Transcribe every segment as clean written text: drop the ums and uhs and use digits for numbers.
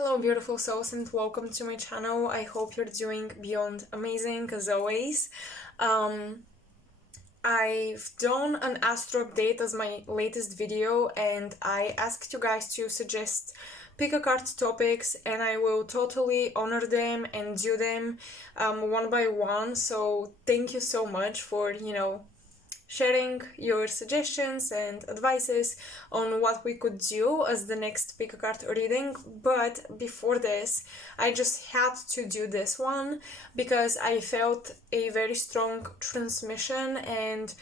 Hello beautiful souls and welcome to my channel. I hope you're doing beyond amazing as always. I've done an astro update as my latest video and I asked you guys to suggest pick a card topics and I will totally honor them and do them one by one. So thank you so much for, sharing your suggestions and advices on what we could do as the next pick a card reading. But before this, I just had to do this one because I felt a very strong transmission and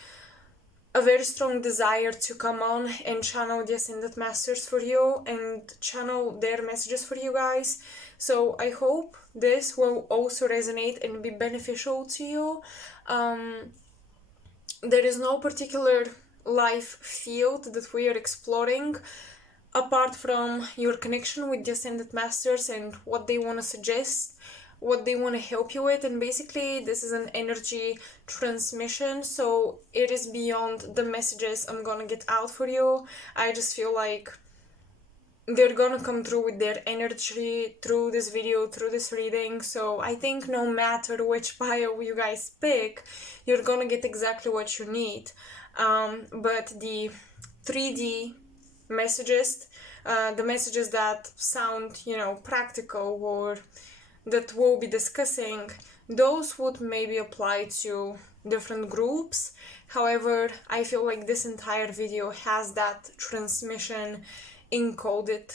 a very strong desire to come on and channel the Ascended Masters for you and channel their messages for you guys. So I hope this will also resonate and be beneficial to you. There is no particular life field that we are exploring apart from your connection with the Ascended Masters and what they want to suggest, what they want to help you with. And basically this is an energy transmission, so it is beyond the messages I'm gonna get out for you. I just feel like they're gonna come through with their energy through this video, through this reading. So I think no matter which bio you guys pick, you're gonna get exactly what you need. But the 3D messages, the messages that sound, practical or that we'll be discussing, those would maybe apply to different groups. However, I feel like this entire video has that transmission encoded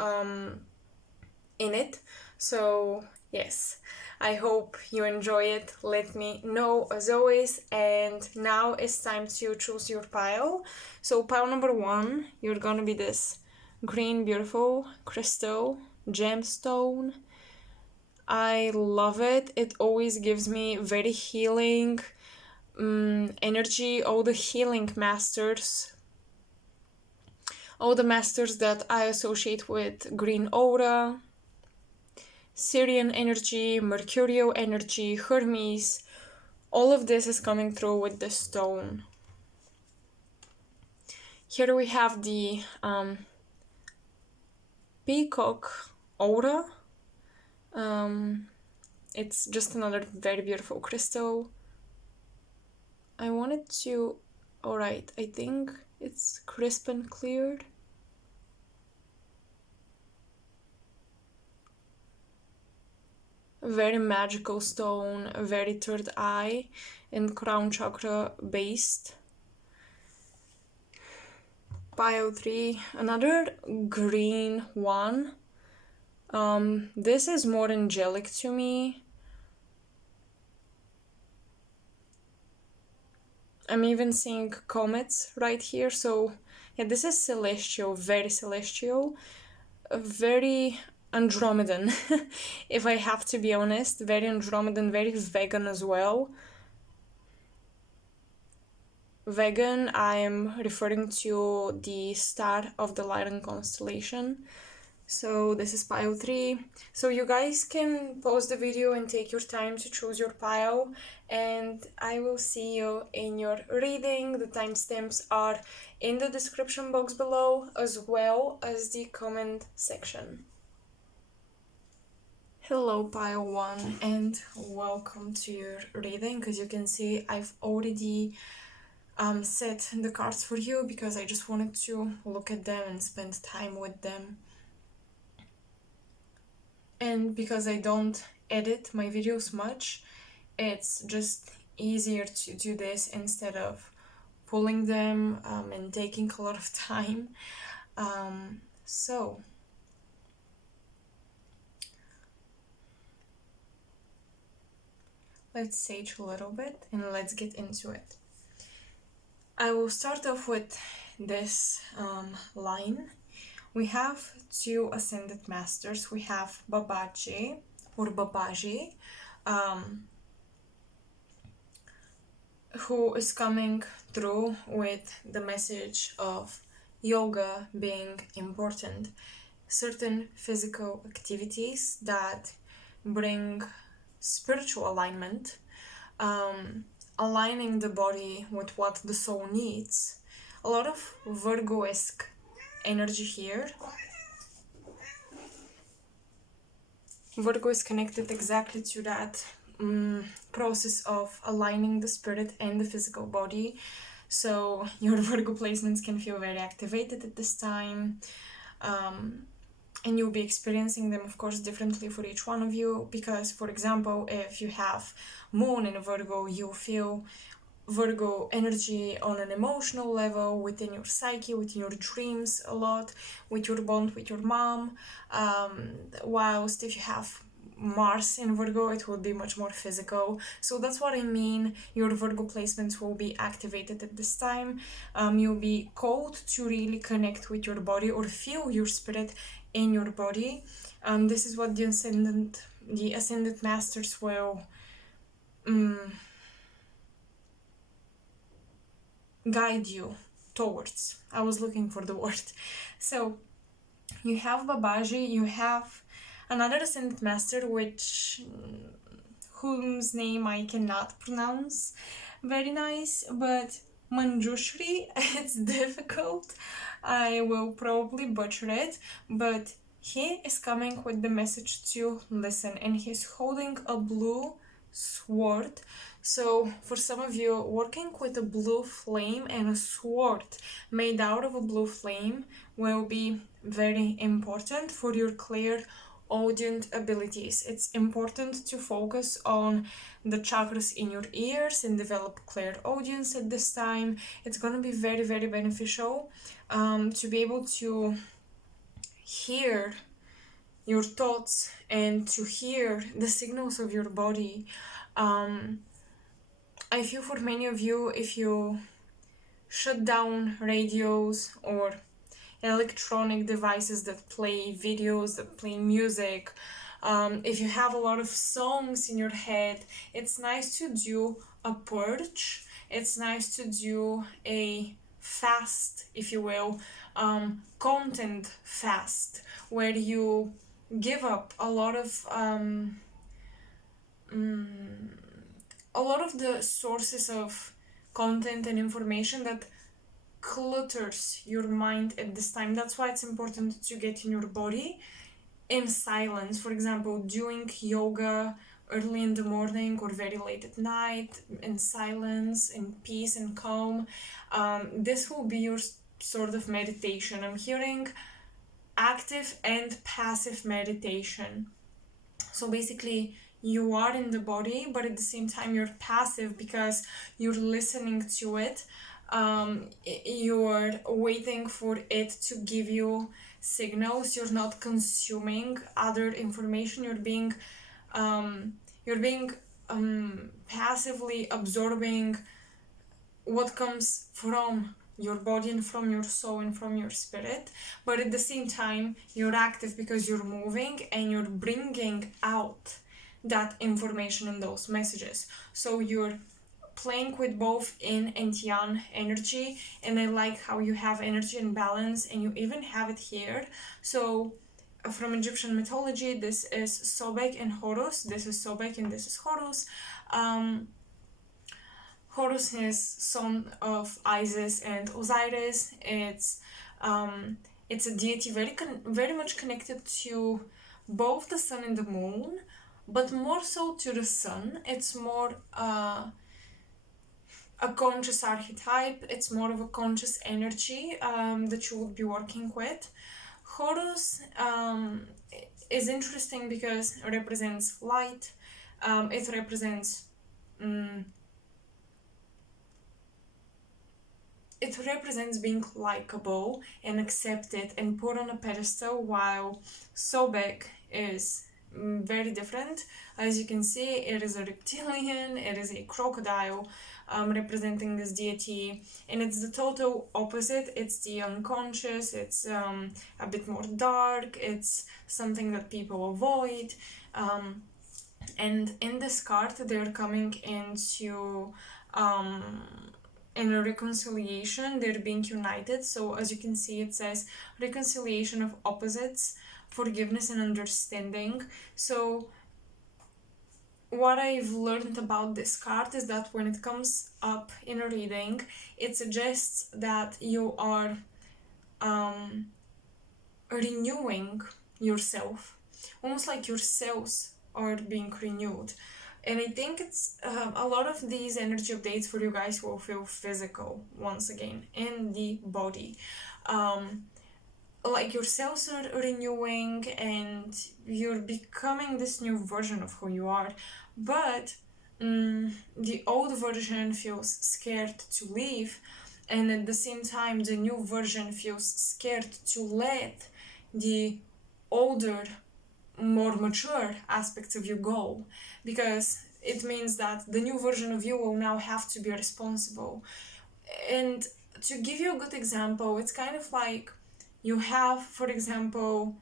in it. So yes, I hope you enjoy it. Let me know as always. And now it's time to choose your pile. So pile number 1, you're gonna be this green beautiful crystal gemstone. I love it. It always gives me very healing energy. All the healing masters, all the masters that I associate with green aura, Syrian energy, Mercurial energy, Hermes, all of this is coming through with this stone. Here we have the peacock aura. It's just another very beautiful crystal. I wanted to, alright, I think it's crisp and cleared. Very magical stone, very third eye and crown chakra based. Pile 3, another green one. This is more angelic to me. I'm even seeing comets right here, so yeah, this is celestial, very celestial, very Andromedan, if I have to be honest, very Andromedan, very vegan as well. Vegan, I am referring to the star of the Lion constellation. So this is pile 3. So you guys can pause the video and take your time to choose your pile, and I will see you in your reading. The timestamps are in the description box below as well as the comment section. Hello pile 1 and welcome to your reading. As you can see, I've already set the cards for you because I just wanted to look at them and spend time with them. And because I don't edit my videos much, it's just easier to do this instead of pulling them and taking a lot of time. So let's sage a little bit and let's get into it. I will start off with this line. We have 2 Ascended Masters. We have Babaji or Babaji, who is coming through with the message of yoga being important, certain physical activities that bring spiritual alignment, aligning the body with what the soul needs. A lot of Virgo-esque energy here. Virgo is connected exactly to that process of aligning the spirit and the physical body. So your Virgo placements can feel very activated at this time. And you'll be experiencing them, of course, differently for each one of you, because, for example, if you have Moon in a Virgo, you'll feel Virgo energy on an emotional level, within your psyche, within your dreams a lot, with your bond with your mom, whilst if you have Mars in Virgo, it will be much more physical. So that's what I mean. Your Virgo placements will be activated at this time. You'll be called to really connect with your body or feel your spirit in your body. This is what the ascendant masters will guide you towards. I was looking for the word. So you have 𝙏𝙍𝘼𝙉𝙎𝙎𝙄𝙎, you have another ascendant master whose name I cannot pronounce very nice, but Manjushri, it's difficult. I will probably butcher it, but he is coming with the message to listen, and he's holding a blue sword. So for some of you, working with a blue flame and a sword made out of a blue flame will be very important for your clairaudient abilities. It's important to focus on the chakras in your ears and develop clairaudience at this time. It's going to be very, very beneficial to be able to hear your thoughts and to hear the signals of your body. I feel for many of you, if you shut down radios or electronic devices that play videos, that play music, if you have a lot of songs in your head, it's nice to do a purge. It's nice to do a fast, if you will, content fast, where you give up a lot of the sources of content and information that clutters your mind at this time. That's why it's important to get in your body in silence. For example, doing yoga early in the morning or very late at night in silence, in peace and calm. This will be your sort of meditation. I'm hearing active and passive meditation. So basically, you are in the body, but at the same time you're passive because you're listening to it. You're waiting for it to give you signals. You're not consuming other information. You're being passively absorbing what comes from your body and from your soul and from your spirit, but at the same time you're active because you're moving and you're bringing out that information and those messages. So you're playing with both yin and yang energy, and I like how you have energy and balance, and you even have it here. So from Egyptian mythology, this is Sobek and Horus. This is Sobek and this is Horus. Horus is son of Isis and Osiris. It's a deity very much connected to both the sun and the moon, but more so to the sun. It's more a conscious archetype. It's more of a conscious energy that you would be working with. Horus is interesting because it represents light. It represents being likable and accepted and put on a pedestal, while Sobek is very different. As you can see, it is a reptilian, it is a crocodile representing this deity, and it's the total opposite. It's the unconscious, it's a bit more dark, it's something that people avoid. And in this card, they're coming into in a reconciliation. They're being united. So as you can see, it says reconciliation of opposites, forgiveness and understanding. So what I've learned about this card is that when it comes up in a reading, it suggests that you are renewing yourself. almost like your cells are being renewed. And I think it's a lot of these energy updates for you guys will feel physical once again in the body. Like your cells are renewing and you're becoming this new version of who you are. But the old version feels scared to leave, and at the same time the new version feels scared to let the older, more mature aspects of you go, because it means that the new version of you will now have to be responsible. And to give you a good example, it's kind of like you have, for example,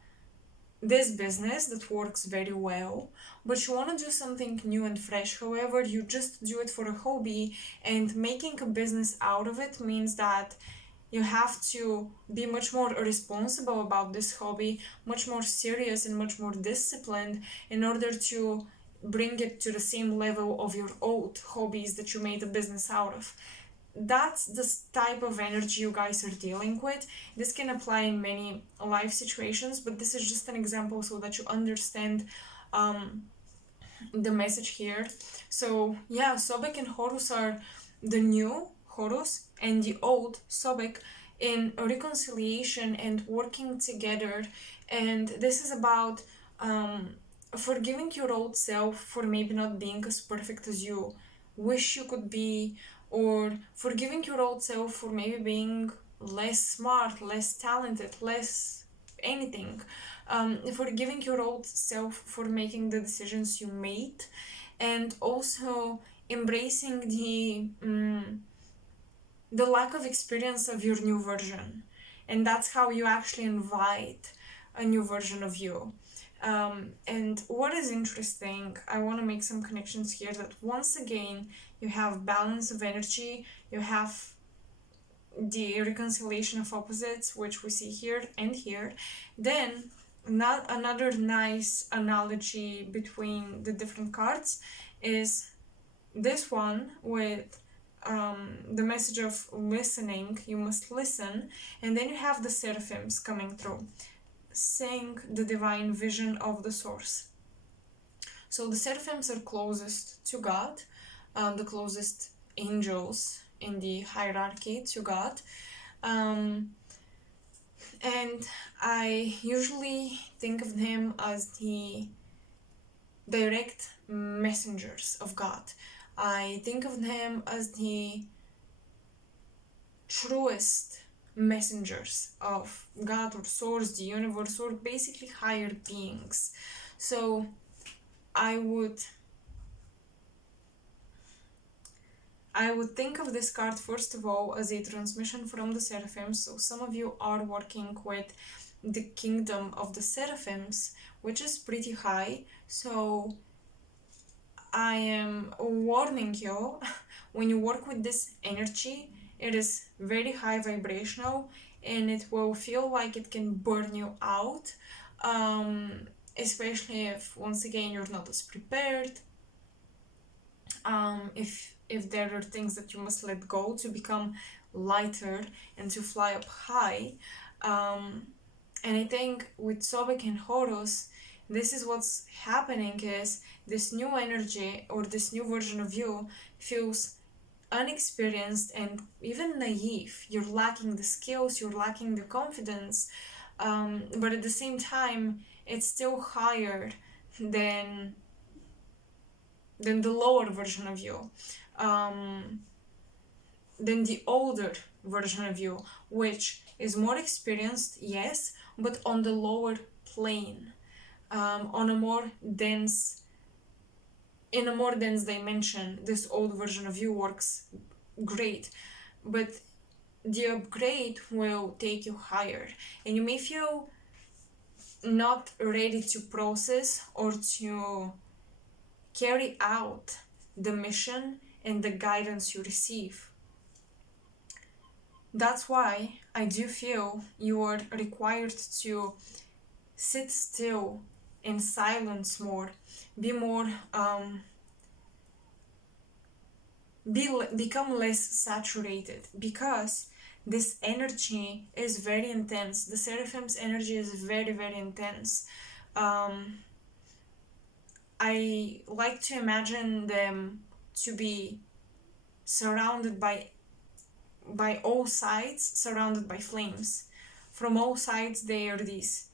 this business that works very well, but you want to do something new and fresh. However, you just do it for a hobby, and making a business out of it means that you have to be much more responsible about this hobby, much more serious and much more disciplined in order to bring it to the same level of your old hobbies that you made a business out of. That's the type of energy you guys are dealing with. This can apply in many life situations, but this is just an example so that you understand the message here. So yeah, Sobek and Horus are the new Horus and the old Sobek in reconciliation and working together. And this is about forgiving your old self for maybe not being as perfect as you wish you could be, or forgiving your old self for maybe being less smart, less talented, less anything. Forgiving your old self for making the decisions you made, and also embracing the lack of experience of your new version. And that's how you actually invite a new version of you. And what is interesting, I want to make some connections here, that once again you have balance of energy, you have the reconciliation of opposites, which we see here and here. Then not another nice analogy between the different cards is this one with the message of listening. You must listen. And then you have the seraphims coming through, saying the divine vision of the source. So the seraphims are closest to God, the closest angels in the hierarchy to God. And I usually think of them as the direct messengers of God. I think of them as the truest messengers of God or source, the universe, or basically higher beings. So I would think of this card first of all as a transmission from the seraphims. So some of you are working with the kingdom of the seraphims, which is pretty high. So I am warning you, when you work with this energy, it is very high vibrational and it will feel like it can burn you out, especially if, once again, you're not as prepared, if there are things that you must let go to become lighter and to fly up high. And I think with Sobek and Horus, this is what's happening, is this new energy or this new version of you feels unexperienced and even naive. You're lacking the skills, you're lacking the confidence, but at the same time, it's still higher than the lower version of you, than the older version of you, which is more experienced, yes, but on the lower plane, on a more dense, in a more dense dimension. This old version of you works great, but the upgrade will take you higher, and you may feel not ready to process or to carry out the mission and the guidance you receive. That's why I do feel you are required to sit still in silence more, be more, become less saturated, because this energy is very intense. The Seraphim's energy is very, very intense. I like to imagine them to be surrounded by all sides, surrounded by flames. From all sides, they are these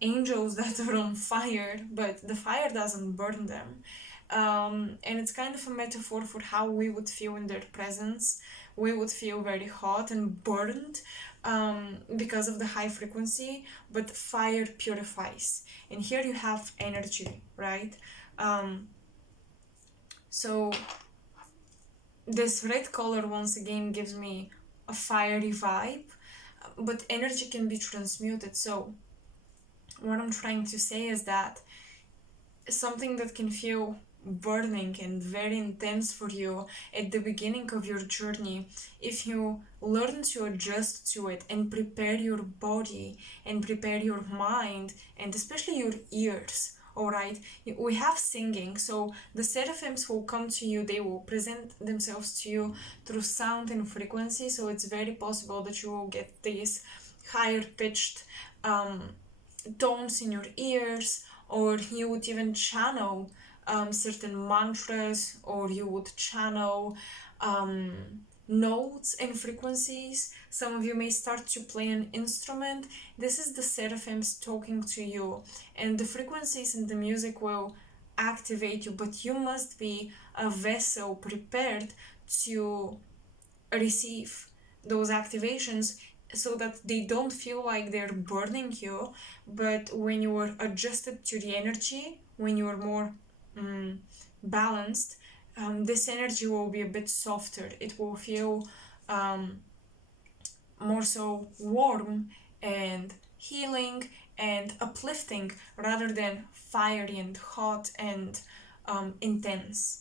angels that are on fire, but the fire doesn't burn them. And it's kind of a metaphor for how we would feel in their presence. We would feel very hot and burned because of the high frequency, but fire purifies. And here you have energy, right? So this red color once again gives me a fiery vibe, but energy can be transmuted. So what I'm trying to say is that something that can feel burning and very intense for you at the beginning of your journey, if you learn to adjust to it and prepare your body and prepare your mind and especially your ears. All right, we have singing, so the seraphims will come to you, they will present themselves to you through sound and frequency, so it's very possible that you will get these higher pitched tones in your ears, or you would even channel certain mantras, or you would channel notes and frequencies. Some of you may start to play an instrument. This is the seraphims talking to you, and the frequencies in the music will activate you, but you must be a vessel prepared to receive those activations so that they don't feel like they're burning you, but when you are adjusted to the energy, when you are more balanced, this energy will be a bit softer. It will feel more so warm and healing and uplifting rather than fiery and hot and intense.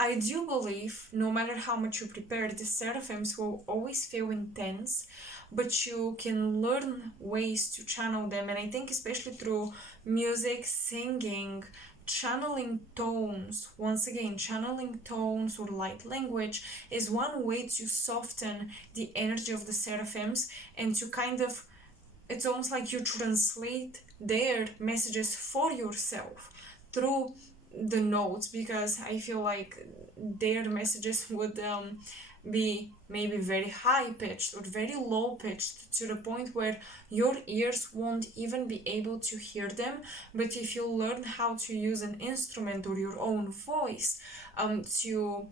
I do believe no matter how much you prepare, the seraphims will always feel intense, but you can learn ways to channel them. And I think especially through music, singing, channeling tones, once again, channeling tones or light language is one way to soften the energy of the seraphims and to kind of, it's almost like you translate their messages for yourself through the notes, because I feel like their messages would be maybe very high pitched or very low pitched to the point where your ears won't even be able to hear them. But if you learn how to use an instrument or your own voice to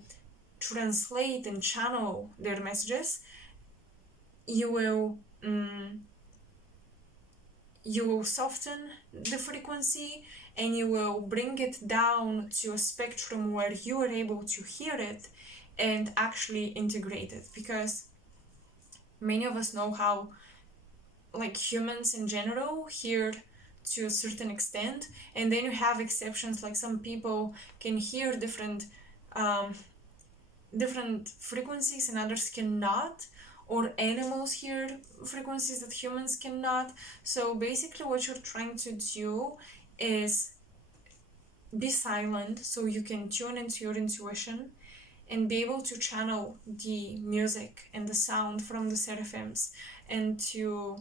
translate and channel their messages, you will soften the frequency and you will bring it down to a spectrum where you are able to hear it and actually integrate it. Because many of us know how, like, humans in general hear to a certain extent, and then you have exceptions, like some people can hear different frequencies and others cannot, or animals hear frequencies that humans cannot. So basically what you're trying to do is be silent so you can tune into your intuition and be able to channel the music and the sound from the seraphims and to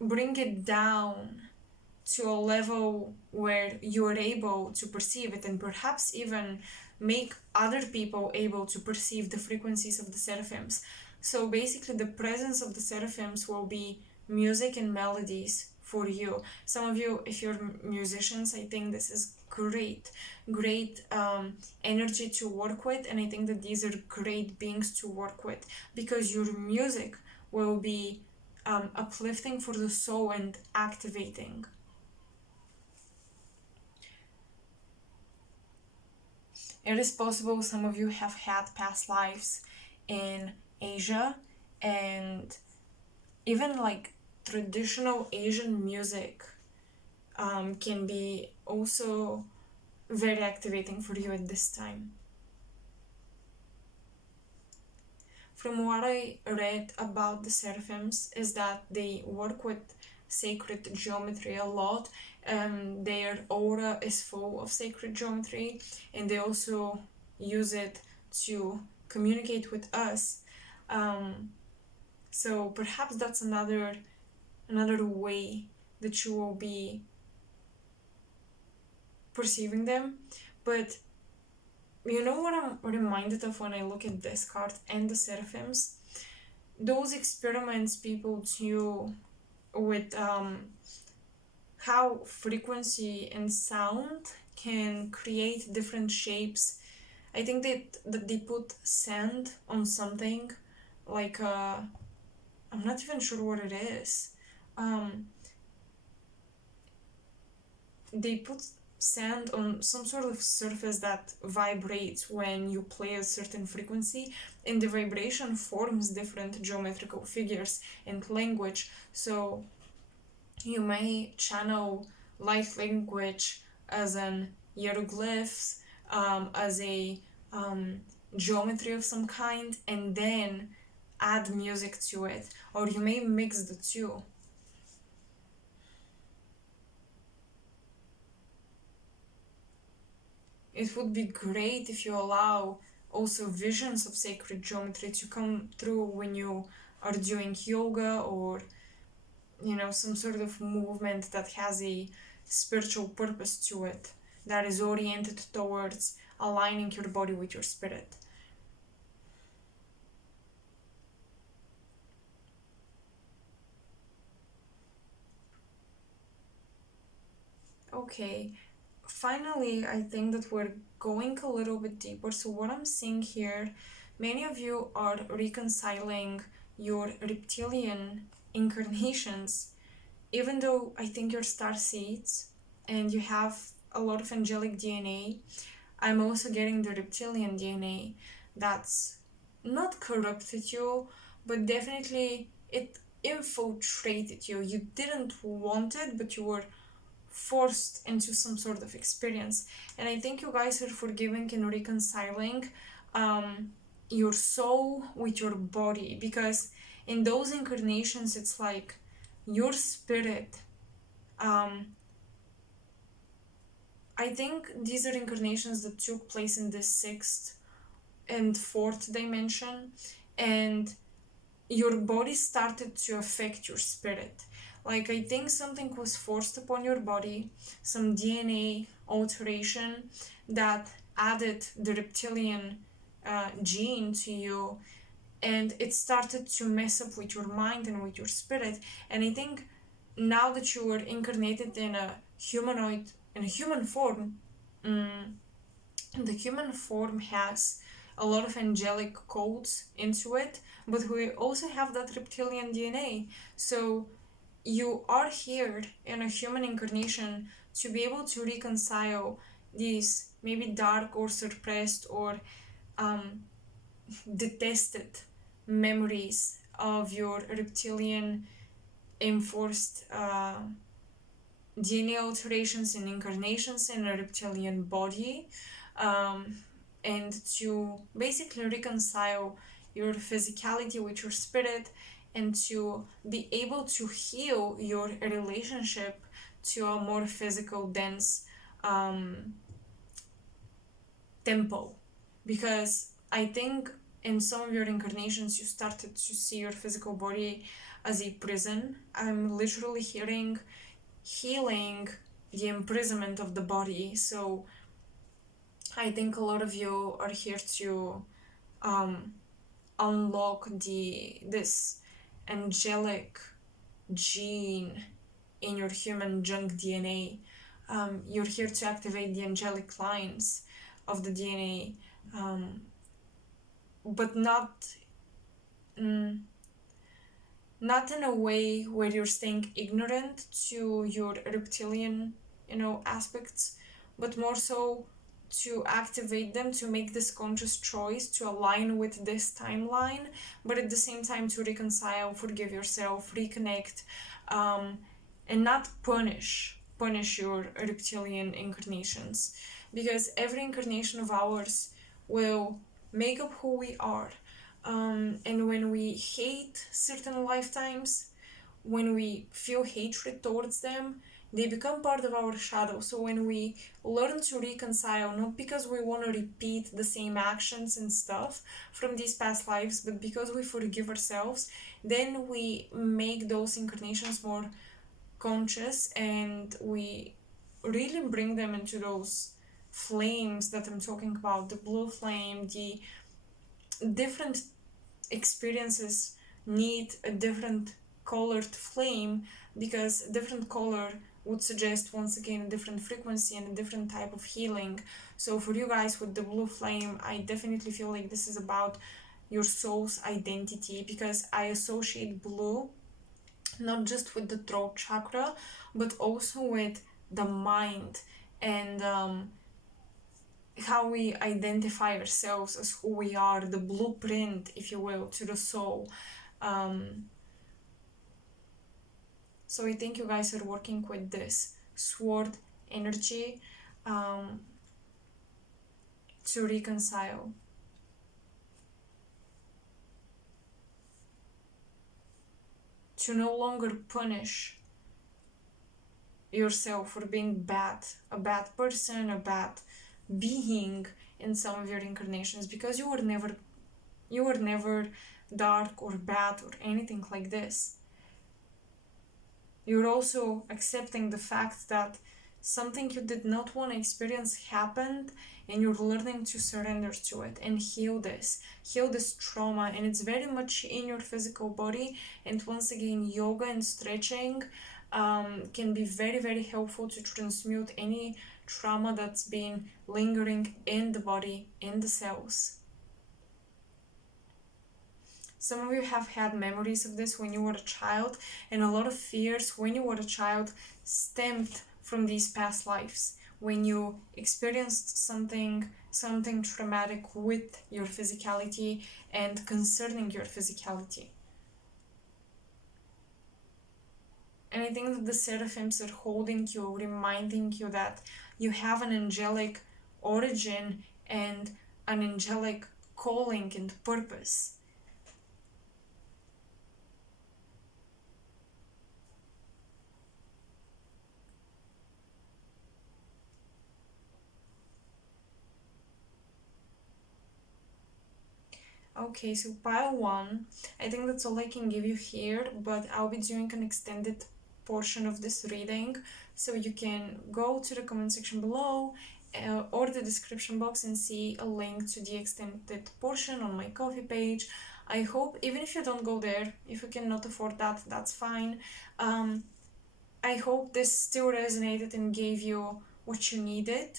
bring it down to a level where you are able to perceive it, and perhaps even make other people able to perceive the frequencies of the seraphims. So basically the presence of the seraphims will be music and melodies for you. Some of you, if you're musicians, I think this is great energy to work with, and I think that these are great beings to work with, because your music will be uplifting for the soul and activating. It is possible some of you have had past lives in Asia, and even like traditional Asian music can be also very activating for you at this time. From what I read about the seraphims is that they work with sacred geometry a lot. Their aura is full of sacred geometry, and they also use it to communicate with us. So perhaps that's another way that you will be perceiving them. But you know what I'm reminded of when I look at this card and the seraphims? Those experiments people do with how frequency and sound can create different shapes. I think that they put sand on something, like I'm not even sure what it is. They put sand on some sort of surface that vibrates when you play a certain frequency, and the vibration forms different geometrical figures and language. So you may channel light language as an hieroglyphs, as a geometry of some kind, and then add music to it, or you may mix the two. It would be great if you allow also visions of sacred geometry to come through when you are doing yoga, or some sort of movement that has a spiritual purpose to it, that is oriented towards aligning your body with your spirit. Okay, finally, I think that we're going a little bit deeper. So what I'm seeing here, many of you are reconciling your reptilian incarnations, even though I think you're star seeds and you have a lot of angelic DNA. I'm also getting the reptilian DNA that's not corrupted you, but definitely it infiltrated you. You didn't want it, but you were forced into some sort of experience. And I think you guys are forgiving and reconciling your soul with your body, because in those incarnations it's like your spirit, I think these are incarnations that took place in the sixth and fourth dimension, and your body started to affect your spirit. Like, I think something was forced upon your body, some DNA alteration that added the reptilian gene to you, and it started to mess up with your mind and with your spirit. And I think now that you were incarnated in a humanoid, in a human form, the human form has a lot of angelic codes into it, but we also have that reptilian DNA. So you are here in a human incarnation to be able to reconcile these maybe dark or suppressed or detested memories of your reptilian enforced DNA alterations and incarnations in a reptilian body, and to basically reconcile your physicality with your spirit, and to be able to heal your relationship to a more physical, dense tempo. Because I think in some of your incarnations you started to see your physical body as a prison. I'm literally hearing healing the imprisonment of the body. So I think a lot of you are here to unlock this angelic gene in your human junk DNA. You're here to activate the angelic lines of the DNA, but not in a way where you're staying ignorant to your reptilian, aspects, but more so to activate them, to make this conscious choice to align with this timeline, but at the same time to reconcile, forgive yourself, reconnect, and not punish your reptilian incarnations, because every incarnation of ours will make up who we are. And when we hate certain lifetimes, when we feel hatred towards them, they become part of our shadow. So when we learn to reconcile, not because we want to repeat the same actions and stuff from these past lives, but because we forgive ourselves, then we make those incarnations more conscious, and we really bring them into those flames that I'm talking about, the blue flame. The different experiences need a different colored flame, because a different color would suggest, once again, a different frequency and a different type of healing. So for you guys with the blue flame, I definitely feel like this is about your soul's identity, because I associate blue not just with the throat chakra, but also with the mind, and how we identify ourselves as who we are, the blueprint, if you will, to the soul. So I think you guys are working with this sword energy to reconcile. To no longer punish yourself for being bad, a bad person, a bad being in some of your incarnations, because you were never dark or bad or anything like this. You're also accepting the fact that something you did not want to experience happened, and you're learning to surrender to it and heal this trauma, and it's very much in your physical body. And once again, yoga and stretching can be very, very helpful to transmute any trauma that's been lingering in the body, in the cells. Some of you have had memories of this when you were a child, and a lot of fears when you were a child stemmed from these past lives, when you experienced something traumatic with your physicality and concerning your physicality. And I think that the seraphims are holding you, reminding you that you have an angelic origin and an angelic calling and purpose. Okay, so pile 1, I think that's all I can give you here, but I'll be doing an extended portion of this reading, so you can go to the comment section below or the description box and see a link to the extended portion on my Ko-fi page. I hope, even if you don't go there, if you cannot afford that, that's fine. I hope this still resonated and gave you what you needed.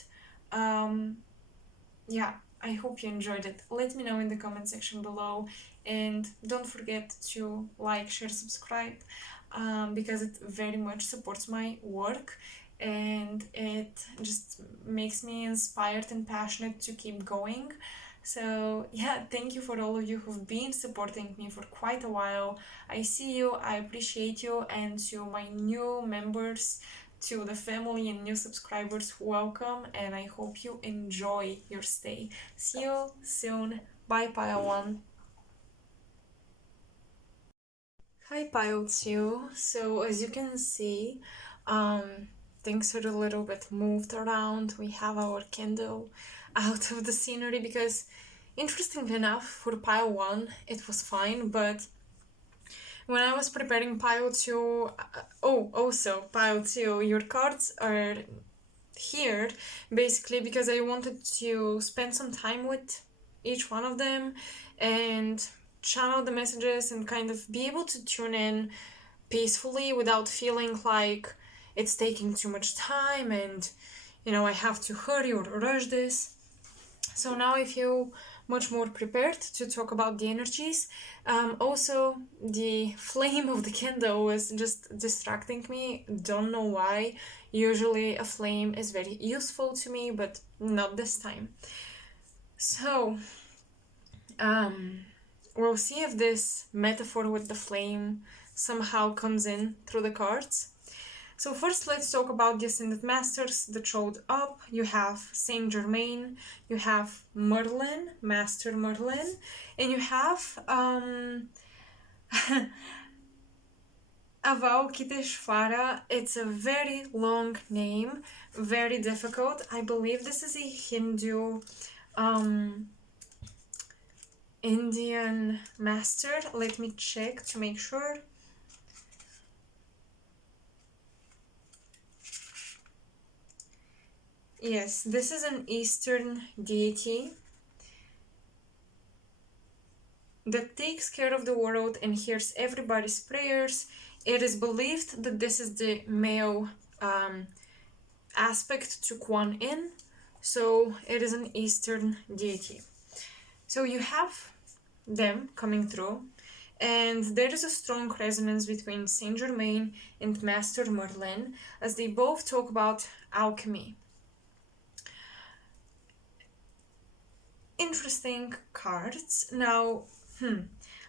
Yeah, I hope you enjoyed it. Let me know in the comment section below, and don't forget to like, share, subscribe, because it very much supports my work, and it just makes me inspired and passionate to keep going. So yeah, thank you for all of you who've been supporting me for quite a while. I see you, I appreciate you, and to my new members, to the family and new subscribers, welcome, and I hope you enjoy your stay. See you soon. Bye, Pile 1. Hi, Pile 2. So as you can see, things are a little bit moved around. We have our candle out of the scenery because, interestingly enough, for Pile 1 it was fine, but when I was preparing Pile 2, also Pile 2, your cards are here basically because I wanted to spend some time with each one of them and channel the messages and kind of be able to tune in peacefully without feeling like it's taking too much time and, you know, I have to hurry or rush this. So now I feel much more prepared to talk about the energies. Also, the flame of the candle was just distracting me. Don't know why. Usually a flame is very useful to me, but not this time. So, we'll see if this metaphor with the flame somehow comes in through the cards. So first, let's talk about the Ascended Masters that showed up. You have Saint Germain, you have Merlin, Master Merlin, and you have 𝙏𝙍𝘼𝙉𝙎𝙎𝙄𝙎. It's a very long name, very difficult. I believe this is a Hindu Indian master. Let me check to make sure. Yes, this is an Eastern deity that takes care of the world and hears everybody's prayers. It is believed that this is the male aspect to Kuan Yin, so it is an Eastern deity. So you have them coming through, and there is a strong resonance between Saint Germain and Master Merlin, as they both talk about alchemy. Interesting cards. Now,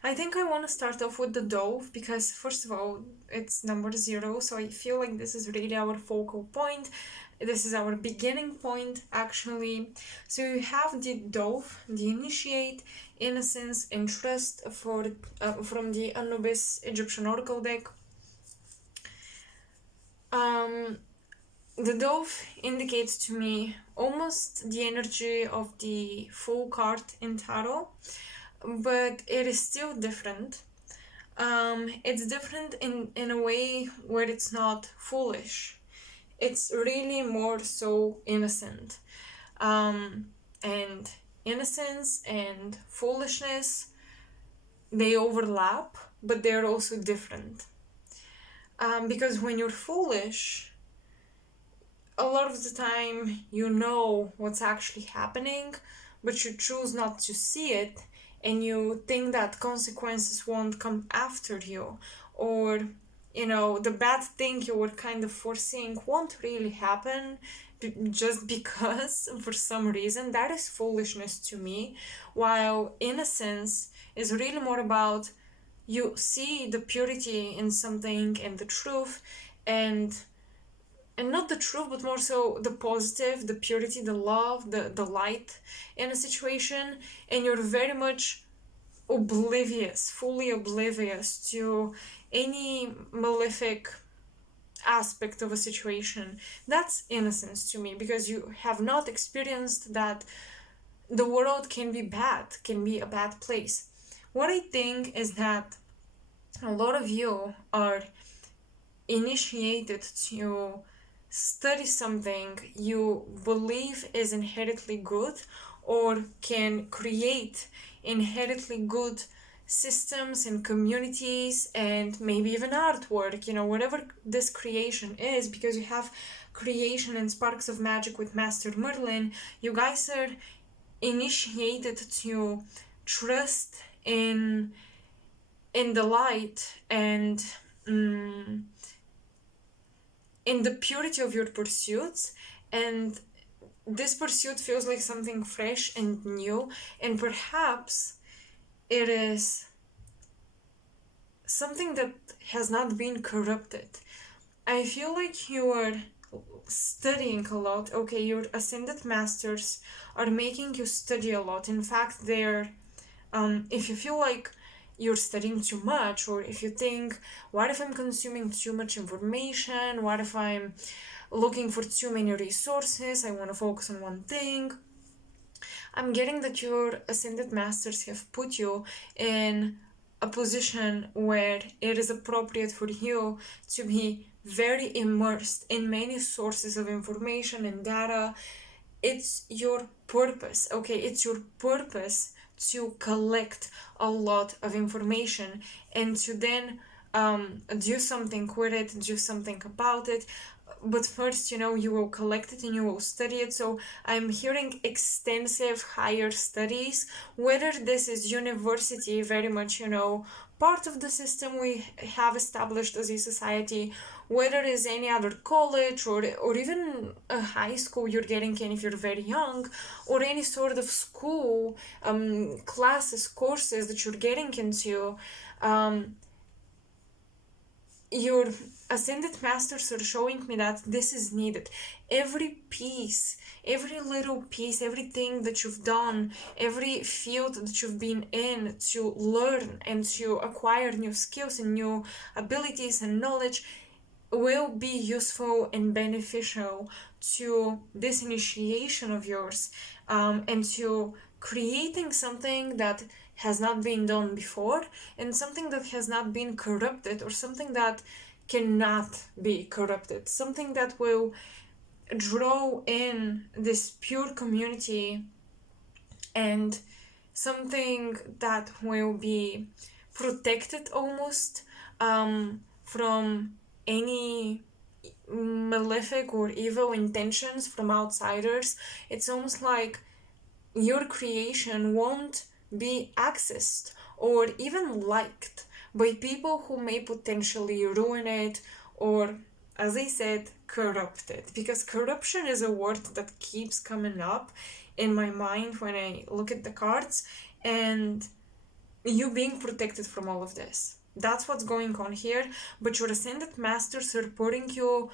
I think I want to start off with the dove because, first of all, it's number 0, so I feel like this is really our focal point. This is our beginning point, actually. So you have the dove, the initiate, innocence, and trust from the Anubis Egyptian Oracle deck. The dove indicates to me almost the energy of the full card in tarot, but it is still different. It's different in a way where it's not foolish. It's really more so innocent. And innocence and foolishness, they overlap, but they're also different. Because when you're foolish, a lot of the time you know what's actually happening, but you choose not to see it, and you think that consequences won't come after you, or the bad thing you were kind of foreseeing won't really happen just because for some reason. That is foolishness to me, while innocence is really more about you see the purity in something and the truth, and not the truth, but more so the positive, the purity, the love, the light in a situation, and you're very much oblivious, fully oblivious to any malefic aspect of a situation. That's innocence to me, because you have not experienced that the world can be bad, can be a bad place. What I think is that a lot of you are initiated to study something you believe is inherently good, or can create inherently good systems and communities, and maybe even artwork, whatever this creation is, because you have creation and sparks of magic with Master Merlin. You guys are initiated to trust in the light and in the purity of your pursuits, and this pursuit feels like something fresh and new, and perhaps it is something that has not been corrupted. I feel like you are studying a lot. Okay, your ascended masters are making you study a lot. In fact, they're if you feel like you're studying too much, or if you think, what if I'm consuming too much information, what if I'm looking for too many resources, I want to focus on one thing, I'm getting that your ascended masters have put you in a position where it is appropriate for you to be very immersed in many sources of information and data. It's your purpose, okay? It's your purpose to collect a lot of information and to then do something with it, do something about it. But first, you will collect it and you will study it. So I'm hearing extensive higher studies, whether this is university, very much, part of the system we have established as a society, whether it is any other college or even a high school you're getting in if you're very young, or any sort of school, classes, courses that you're getting into, your ascended masters are showing me that this is needed. Every piece, every little piece, everything that you've done, every field that you've been in to learn and to acquire new skills and new abilities and knowledge will be useful and beneficial to this initiation of yours, and to creating something that has not been done before, and something that has not been corrupted, or something that cannot be corrupted, something that will draw in this pure community and something that will be protected almost from any malefic or evil intentions from outsiders. It's almost like your creation won't be accessed or even liked by people who may potentially ruin it or, as I said, corrupt it. Because corruption is a word that keeps coming up in my mind when I look at the cards, and you being protected from all of this. That's what's going on here. But your ascended masters are putting you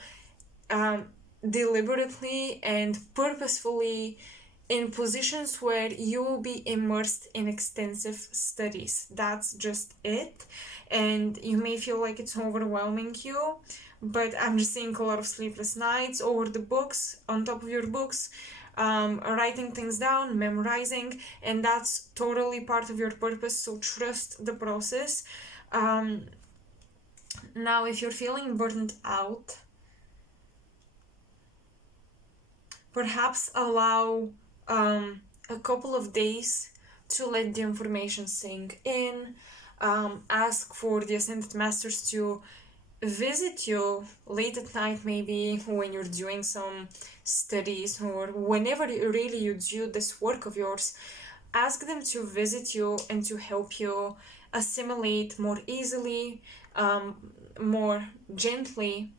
deliberately and purposefully in positions where you will be immersed in extensive studies. That's just it. And you may feel like it's overwhelming you, but I'm just seeing a lot of sleepless nights over the books, on top of your books, writing things down, memorizing, and that's totally part of your purpose. So trust the process. Now, if you're feeling burnt out, perhaps allow a couple of days to let the information sink in. Ask for the Ascended Masters to visit you late at night, maybe when you're doing some studies or whenever really you do this work of yours. Ask them to visit you and to help you assimilate more easily, more gently,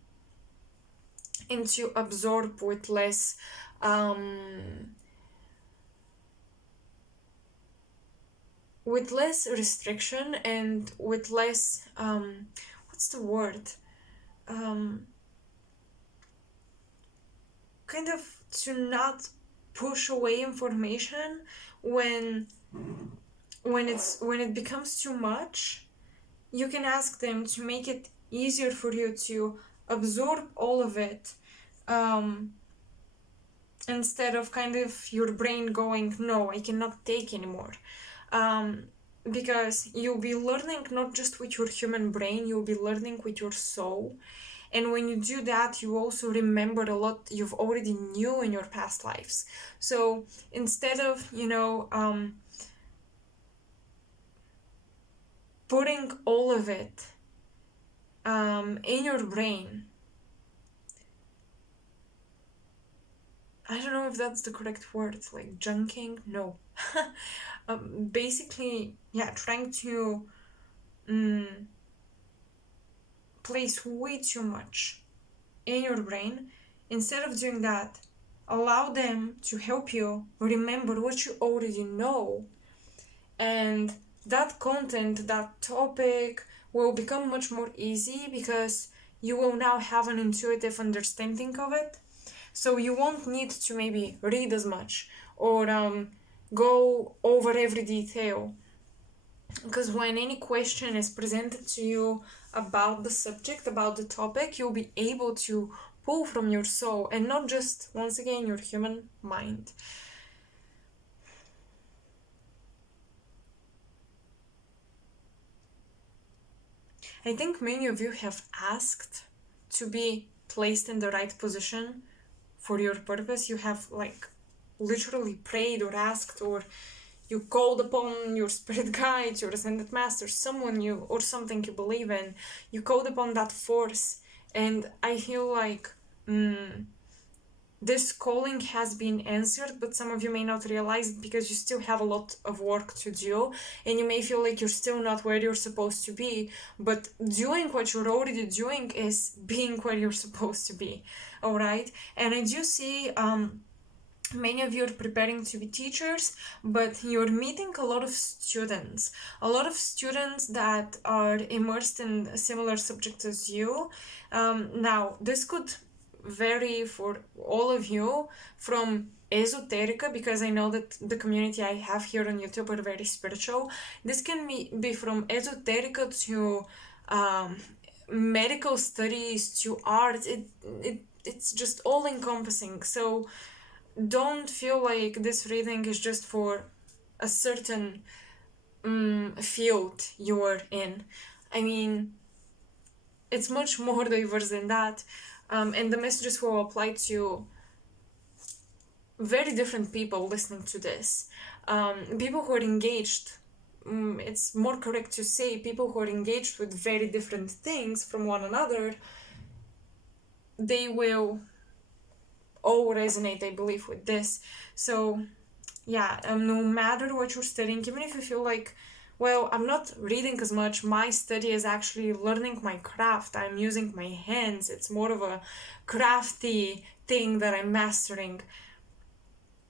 and to absorb with less restriction and with less what's the word, kind of to not push away information when it becomes too much. You can ask them to make it easier for you to absorb all of it, instead of kind of your brain going, no, I cannot take anymore. Because you'll be learning not just with your human brain, you'll be learning with your soul. And when you do that, you also remember a lot you've already knew in your past lives. So instead of, putting all of it in your brain, I don't know if that's the correct word, like junking, no. Basically, trying to place way too much in your brain. Instead of doing that, allow them to help you remember what you already know, and that content, that topic will become much more easy because you will now have an intuitive understanding of it. So you won't need to maybe read as much or go over every detail, because when any question is presented to you about the subject, about the topic, you'll be able to pull from your soul and not just, once again, your human mind. I think many of you have asked to be placed in the right position for your purpose. You have literally prayed or asked, or you called upon your spirit guides, your ascended masters, someone you or something you believe in. You called upon that force, and I feel like this calling has been answered, but some of you may not realize it because you still have a lot of work to do, and you may feel like you're still not where you're supposed to be, but doing what you're already doing is being where you're supposed to be. All right? And I do see many of you are preparing to be teachers, but you're meeting a lot of students that are immersed in similar subjects as you. Now, this could vary for all of you, from esoterica, because I know that the community I have here on YouTube are very spiritual. This can be from esoterica to medical studies to art. It's just all encompassing. So don't feel like this reading is just for a certain field you're in. I mean, it's much more diverse than that. And the messages will apply to very different people listening to this. People who are engaged, it's more correct to say people who are engaged with very different things from one another, they will all resonate, I believe, with this. So yeah, no matter what you're studying, even if you feel like, well, I'm not reading as much, my study is actually learning my craft, I'm using my hands, it's more of a crafty thing that I'm mastering,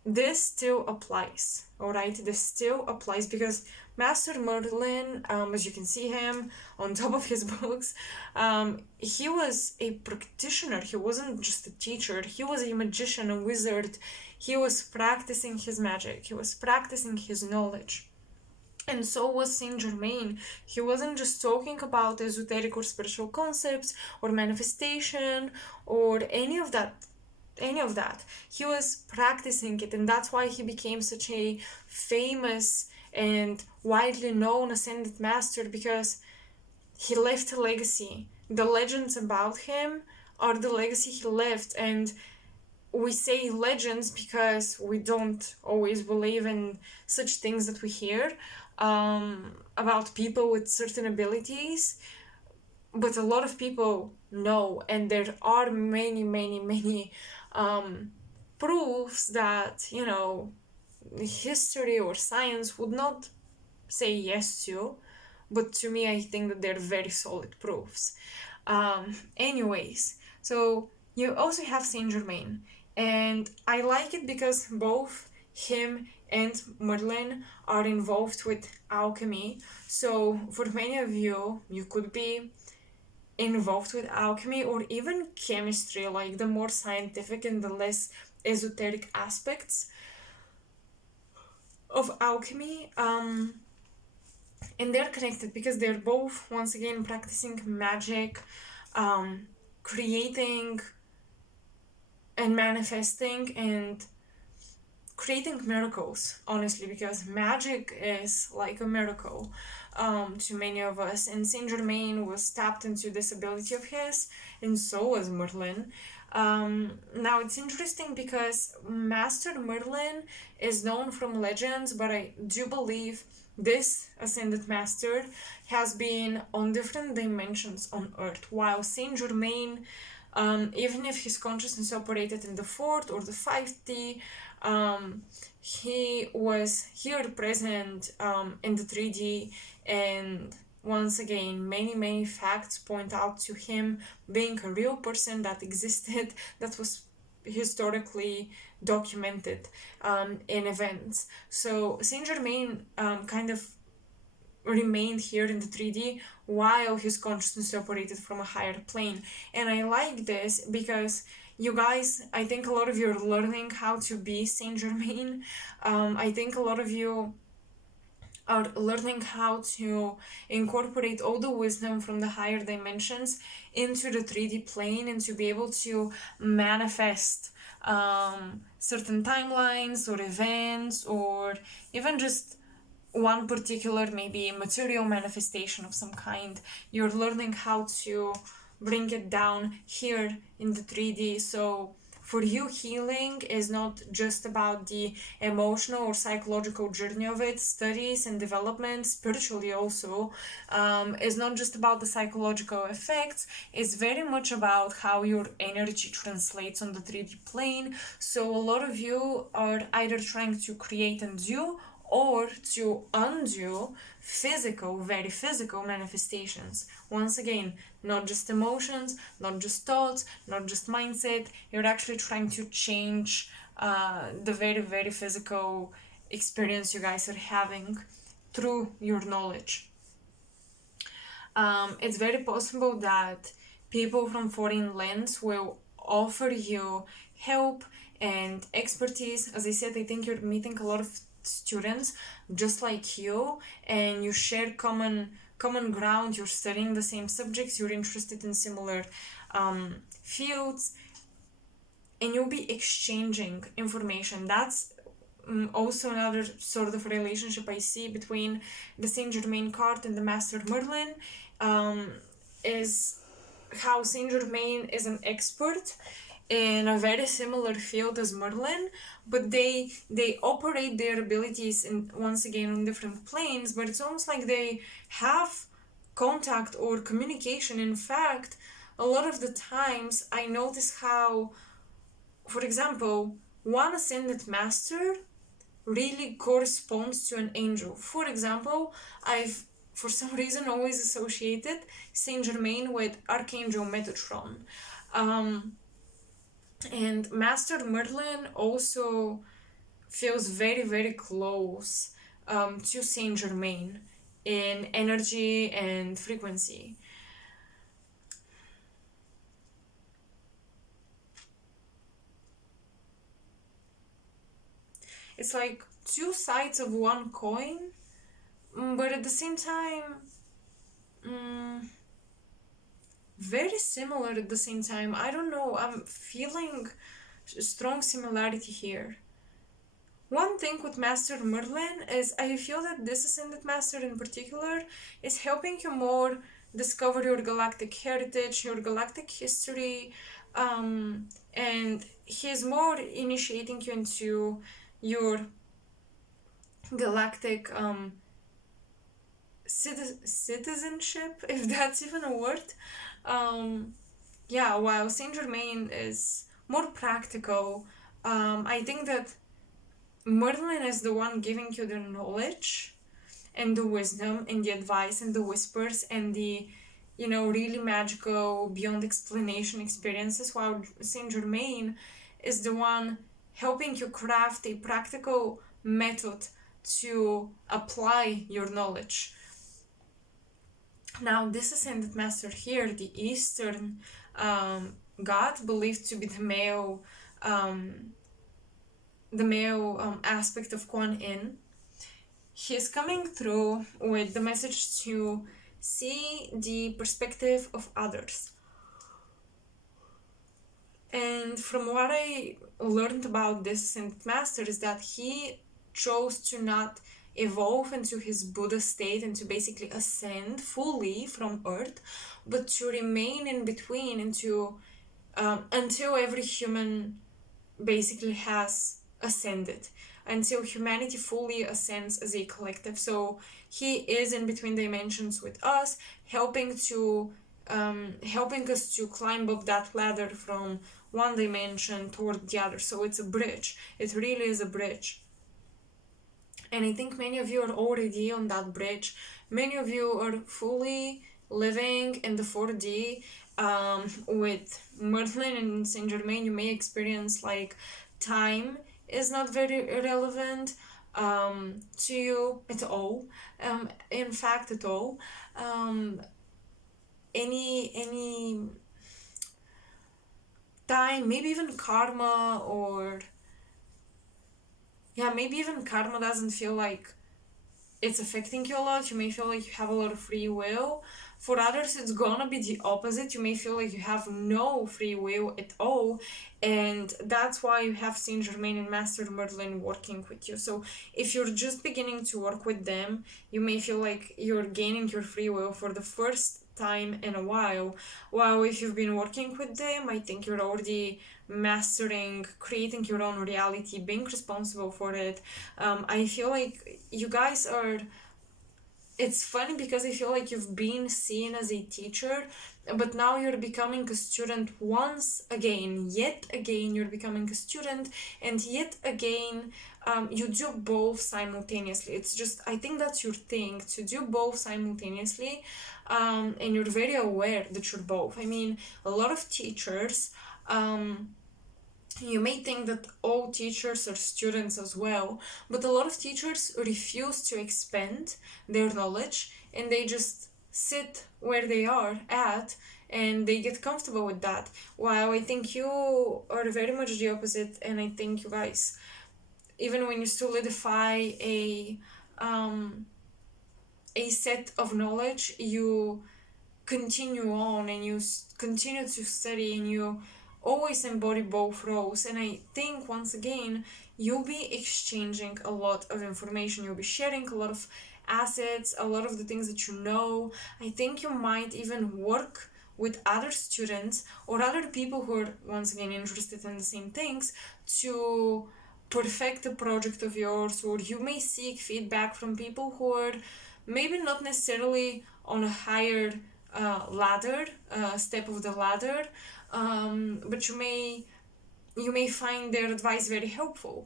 this still applies, all right? This still applies, because Master Merlin, as you can see him on top of his books, he was a practitioner. He wasn't just a teacher. He was a magician, a wizard. He was practicing his magic. He was practicing his knowledge. And so was Saint Germain. He wasn't just talking about esoteric or spiritual concepts or manifestation or any of that. He was practicing it, and that's why he became such a famous and widely known ascended master, because he left a legacy. The legends about him are the legacy he left, and we say legends because we don't always believe in such things that we hear about people with certain abilities, but a lot of people know, and there are many proofs that, you know, history or science would not say yes to, but to me, I think that they're very solid proofs. Anyways, so you also have Saint Germain, and I like it because both him and Merlin are involved with alchemy. So for many of you, you could be involved with alchemy or even chemistry, like the more scientific and the less esoteric aspects of alchemy. And they're connected because they're both, once again, practicing magic, creating and manifesting and creating miracles, honestly, because magic is like a miracle to many of us. And Saint Germain was tapped into this ability of his, and so was Merlin. Now it's interesting because Master Merlin is known from legends, but I do believe this ascended master has been on different dimensions on Earth, while Saint Germain, even if his consciousness operated in the 4th or the 5D, he was here present in the 3D, and once again, many facts point out to him being a real person that existed, that was historically documented in events. So Saint Germain kind of remained here in the 3D while his consciousness operated from a higher plane. And I like this because you guys, I think a lot of you are learning how to be Saint Germain. I think a lot of you are learning how to incorporate all the wisdom from the higher dimensions into the 3D plane and to be able to manifest certain timelines or events, or even just one particular maybe material manifestation of some kind. You're learning how to bring it down here in the 3D. So for you, healing is not just about the emotional or psychological journey of it. Studies and development spiritually also is not just about the psychological effects. It's very much about how your energy translates on the 3D plane. So a lot of you are either trying to create and do or to undo very physical manifestations. Once again, not just emotions, not just thoughts, not just mindset. You're actually trying to change the very physical experience you guys are having through your knowledge. It's very possible that people from foreign lands will offer you help and expertise. As I said, I think you're meeting a lot of students just like you, and you share common ground. You're studying the same subjects, you're interested in similar fields, and you'll be exchanging information. That's also another sort of relationship I see between the Saint Germain card and the Master Merlin, is how Saint Germain is an expert in a very similar field as Merlin, but they operate their abilities in, once again, on different planes, but it's almost like they have contact or communication. In fact, a lot of the times I notice how, for example, one ascended master really corresponds to an angel. For example, I've for some reason always associated Saint Germain with Archangel Metatron. And Master Merlin also feels very, very close to Saint Germain in energy and frequency. It's like two sides of one coin, but at the same time, very similar at the same time. I don't know, I'm feeling strong similarity here. One thing with Master Merlin is I feel that this Ascended Master in particular is helping you more discover your galactic heritage, your galactic history, and he's more initiating you into your galactic citizenship, if that's even a word. Yeah, while Saint Germain is more practical, I think that Merlin is the one giving you the knowledge and the wisdom and the advice and the whispers and the, you know, really magical, beyond explanation experiences, while Saint Germain is the one helping you craft a practical method to apply your knowledge. Now, this Ascended Master here, the Eastern god, believed to be the male aspect of Kuan Yin, he's coming through with the message to see the perspective of others. And from what I learned about this Ascended Master is that he chose to not evolve into his Buddha state and to basically ascend fully from Earth, but to remain in between into until every human basically has ascended, until humanity fully ascends as a collective. So he is in between dimensions with us, helping us to climb up that ladder from one dimension toward the other. So it's a bridge. It really is a bridge. And I think many of you are already on that bridge. Many of you are fully living in the 4D. With Merlin and Saint Germain, you may experience like time is not very relevant to you at all. In fact, at all. Any time, maybe even karma, or yeah, maybe even karma doesn't feel like it's affecting you a lot. You may feel like you have a lot of free will. For others, it's gonna be the opposite. You may feel like you have no free will at all, and that's why you have Saint Germain and Master Merlin working with you. So if you're just beginning to work with them, you may feel like you're gaining your free will for the first time in a while. While if you've been working with them, I think you're already mastering creating your own reality, being responsible for it. I feel like you guys are, it's funny because I feel like you've been seen as a teacher, but now you're becoming a student once again. Yet again, you're becoming a student, and yet again, you do both simultaneously. It's just, I think that's your thing, to do both simultaneously, and you're very aware that you're both. I mean, a lot of teachers, you may think that all teachers are students as well, but a lot of teachers refuse to expand their knowledge, and they just sit where they are at and they get comfortable with that. While I think you are very much the opposite, and I think you guys, even when you solidify a set of knowledge, you continue on and you continue to study, and you always embody both roles. And I think once again you'll be exchanging a lot of information, you'll be sharing a lot of assets, a lot of the things that you know. I think you might even work with other students or other people who are once again interested in the same things to perfect a project of yours, or you may seek feedback from people who are maybe not necessarily on a higher step of the ladder, but you may find their advice very helpful.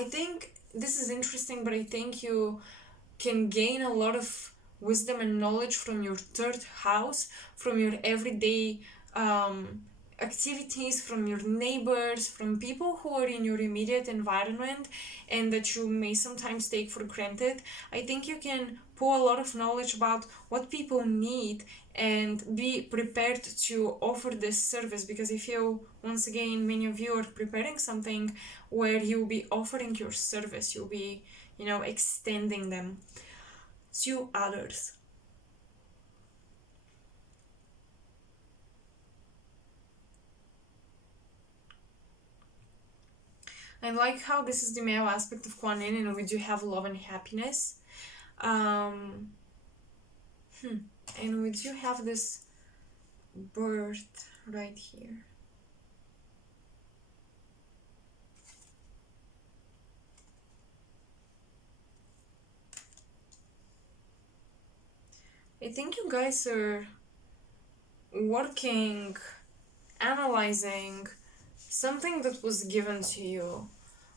I think this is interesting, but I think you can gain a lot of wisdom and knowledge from your third house, from your everyday activities, from your neighbors, from people who are in your immediate environment and that you may sometimes take for granted. I think you can pull a lot of knowledge about what people need and be prepared to offer this service, because if you, once again, many of you are preparing something where you'll be offering your service, you'll be, extending them to others. I like how this is the male aspect of Kuan Yin, and we do have love and happiness. And we do have this bird right here. I think you guys are working, analyzing something that was given to you,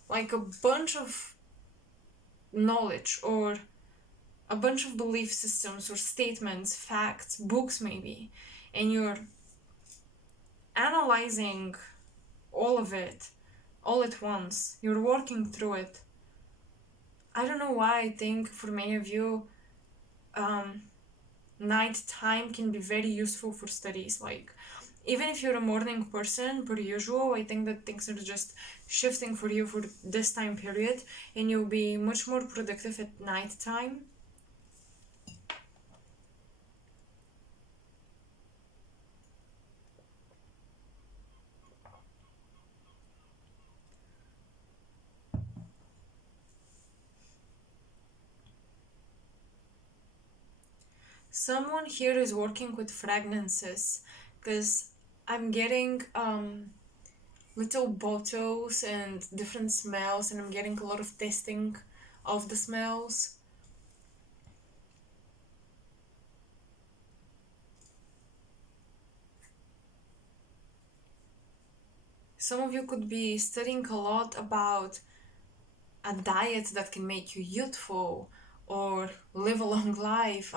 like a bunch of knowledge or a bunch of belief systems or statements, facts, books maybe, and you're analyzing all of it all at once. You're working through it. I don't know why I think for many of you, night time can be very useful for studies. Like, even if you're a morning person per usual, I think that things are just shifting for you for this time period, and you'll be much more productive at night time. Someone here is working with fragrances, because I'm getting little bottles and different smells, and I'm getting a lot of testing of the smells. Some of you could be studying a lot about a diet that can make you youthful or live a long life,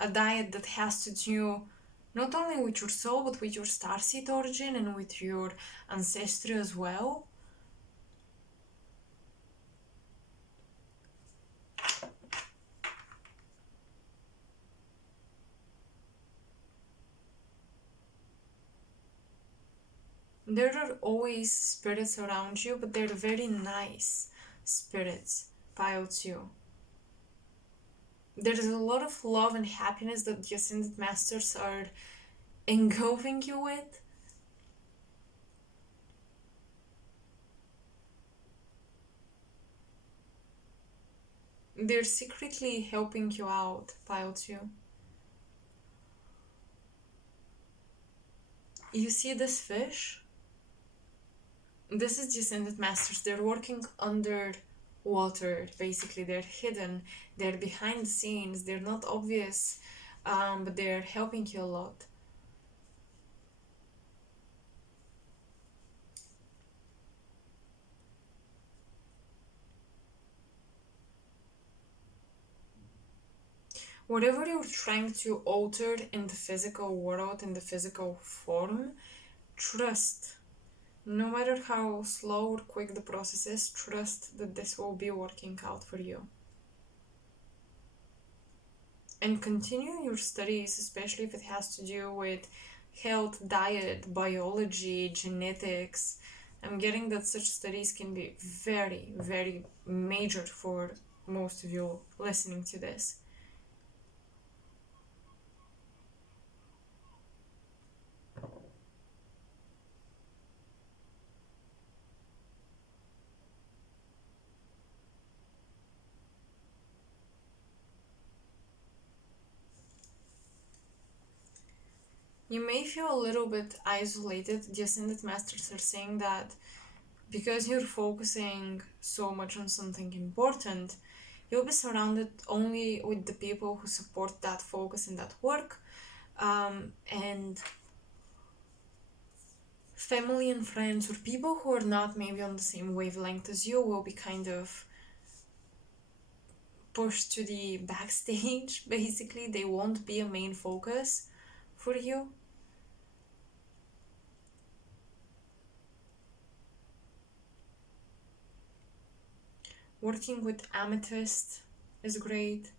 a diet that has to do not only with your soul but with your starseed origin and with your ancestry as well. There are always spirits around you, but they're very nice spirits, Pile 2. There is a lot of love and happiness that the Ascended Masters are engulfing you with. They're secretly helping you out, Pile 2. You see this fish? This is the Ascended Masters. They're working under water, basically. They're hidden, they're behind the scenes, they're not obvious, but they're helping you a lot. Whatever you're trying to alter in the physical world, in the physical form, trust. No matter how slow or quick the process is, trust that this will be working out for you. And continue your studies, especially if it has to do with health, diet, biology, genetics. I'm getting that such studies can be very, very major for most of you listening to this. You may feel a little bit isolated. The Ascended Masters are saying that because you're focusing so much on something important, you'll be surrounded only with the people who support that focus and that work. And family and friends or people who are not maybe on the same wavelength as you will be kind of pushed to the backstage. Basically, they won't be a main focus for you. Working with amethyst is great.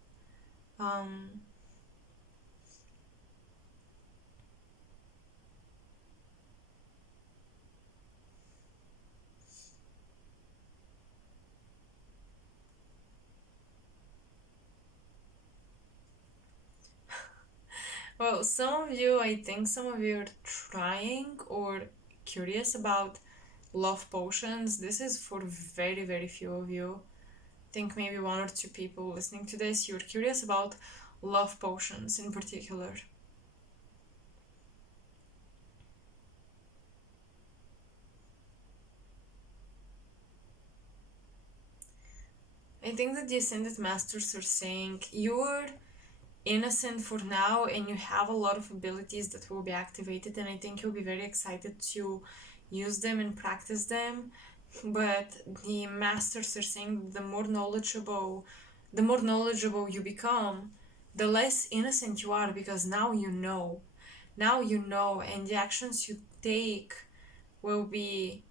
Well, I think some of you are trying or curious about love potions. This is for very, very few of you. I think maybe one or two people listening to this, you're curious about love potions in particular. I think that the Ascended Masters are saying you're innocent for now and you have a lot of abilities that will be activated, and I think you'll be very excited to use them and practice them. But the masters are saying the more knowledgeable you become, the less innocent you are, because now you know, and the actions you take will be,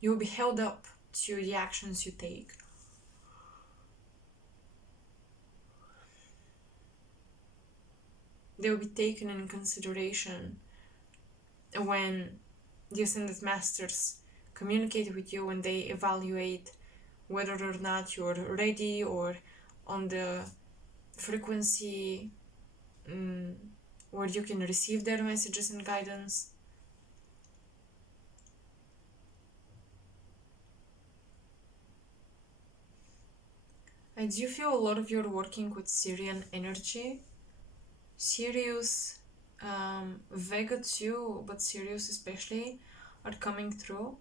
you'll be held up to the actions you take. They will be taken in consideration when the Ascended Masters communicate with you, when they evaluate whether or not you're ready or on the frequency where you can receive their messages and guidance. I do feel a lot of you are working with Syrian energy. Sirius, Vega too, but Sirius especially, are coming through.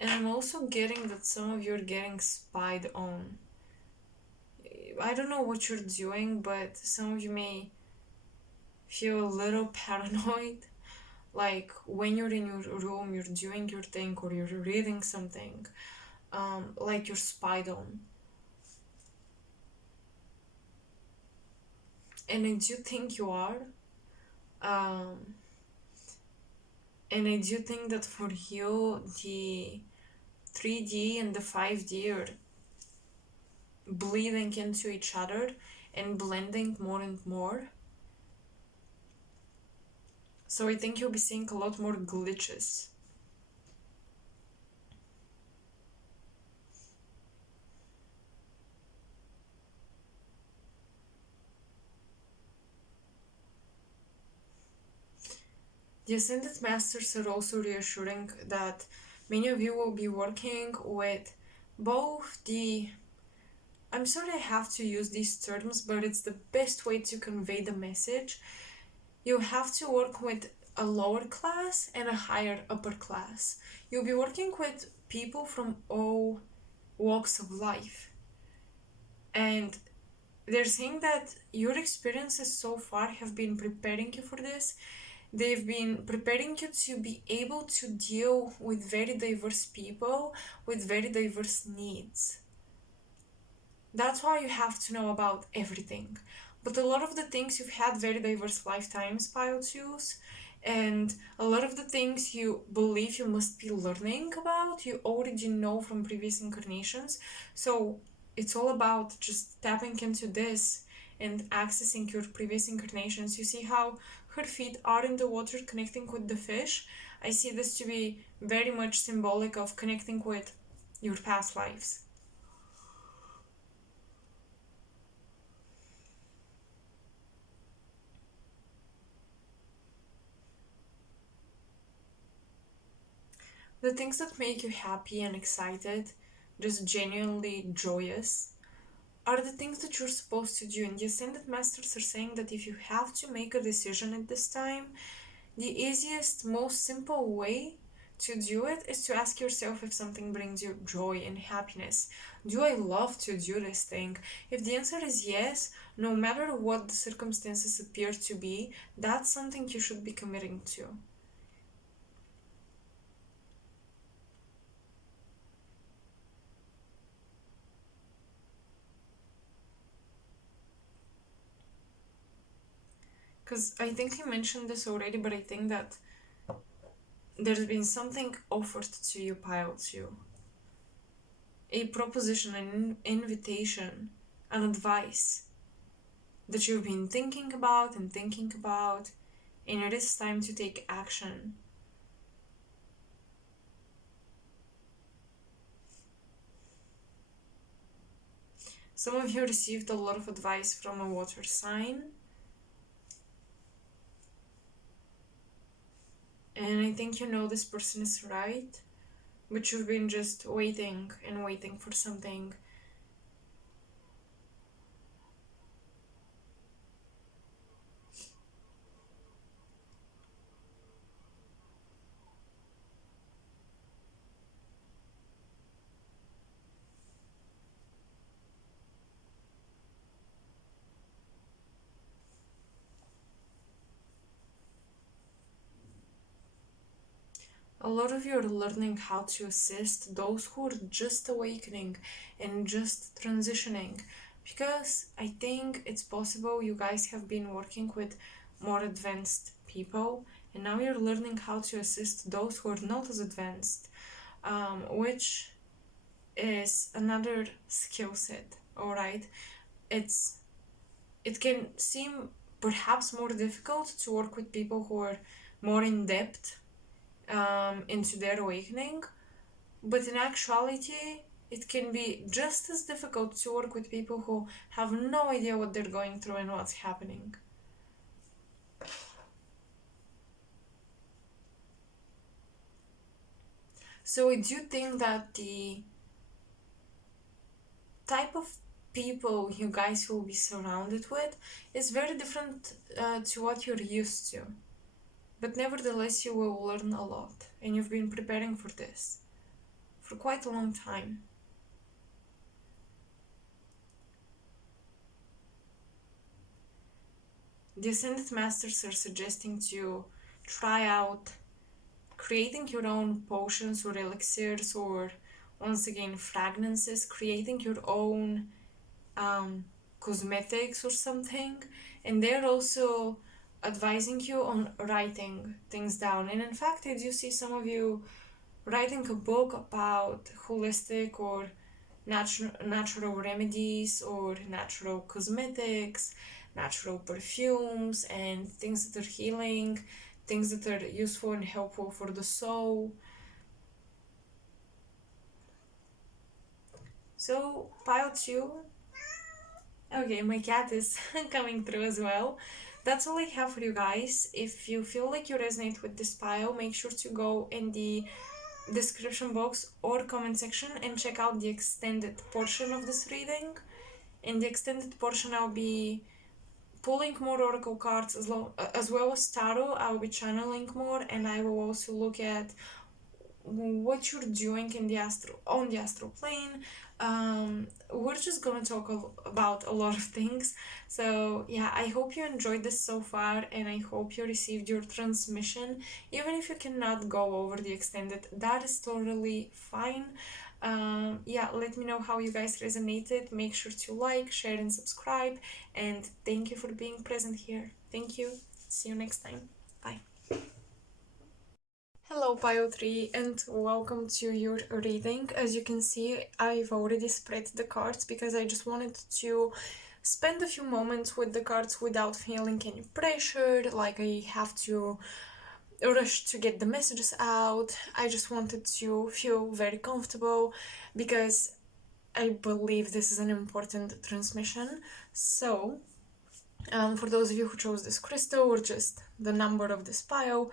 And I'm also getting that some of you are getting spied on. I don't know what you're doing, but some of you may feel a little paranoid. Like when you're in your room, you're doing your thing or you're reading something, like you're spied on. And I do think you are. And I do think that for you, the 3D and the 5D are bleeding into each other and blending more and more. So I think you'll be seeing a lot more glitches. The Ascended Masters are also reassuring that many of you will be working with both the... I'm sorry I have to use these terms, but it's the best way to convey the message. You have to work with a lower class and a higher upper class. You'll be working with people from all walks of life. And they're saying that your experiences so far have been preparing you for this. They've been preparing you to be able to deal with very diverse people with very diverse needs. That's why you have to know about everything. But a lot of the things, you've had very diverse lifetimes, Pile 2s, and a lot of the things you believe you must be learning about, you already know from previous incarnations. So it's all about just tapping into this and accessing your previous incarnations. You see how her feet are in the water connecting with the fish? I see this to be very much symbolic of connecting with your past lives. The things that make you happy and excited, just genuinely joyous, are the things that you're supposed to do. And the Ascended Masters are saying that if you have to make a decision at this time, the easiest, most simple way to do it is to ask yourself if something brings you joy and happiness. Do I love to do this thing? If the answer is yes, no matter what the circumstances appear to be, that's something you should be committing to. Because I think I mentioned this already, but I think that there's been something offered to you, Pile 2. A proposition, an invitation, an advice that you've been thinking about, and it is time to take action. Some of you received a lot of advice from a water sign. And I think you know this person is right, but you've been just waiting and waiting for something. A lot of you are learning how to assist those who are just awakening and just transitioning, because I think it's possible you guys have been working with more advanced people, and now you're learning how to assist those who are not as advanced, which is another skill set. All right, it can seem perhaps more difficult to work with people who are more in depth into their awakening, but in actuality it can be just as difficult to work with people who have no idea what they're going through and what's happening. So I do think that the type of people you guys will be surrounded with is very different to what you're used to. But nevertheless, you will learn a lot, and you've been preparing for this for quite a long time. The Ascended Masters are suggesting to try out creating your own potions or elixirs, or once again fragrances, creating your own cosmetics or something. And they're also advising you on writing things down. And in fact, I do see some of you writing a book about holistic or natural remedies or natural cosmetics, natural perfumes, and things that are healing, things that are useful and helpful for the soul. So, pile 2. Okay, my cat is coming through as well. That's all I have for you guys. If you feel like you resonate with this pile, make sure to go in the description box or comment section and check out the extended portion of this reading. In the extended portion, I'll be pulling more oracle cards as well as tarot. I'll be channeling more, and I will also look at what you're doing in the astral plane. We're just gonna talk about a lot of things. So yeah, I hope you enjoyed this so far, and I hope you received your transmission. Even if you cannot go over the extended, that is totally fine. Yeah, let me know how you guys resonated. Make sure to like, share, and subscribe. And thank you for being present here. Thank you. See you next time. Bye. Hello Pile 3, and welcome to your reading. As you can see, I've already spread the cards because I just wanted to spend a few moments with the cards without feeling any pressure, like I have to rush to get the messages out. I just wanted to feel very comfortable because I believe this is an important transmission. So, for those of you who chose this crystal or just the number of this pile,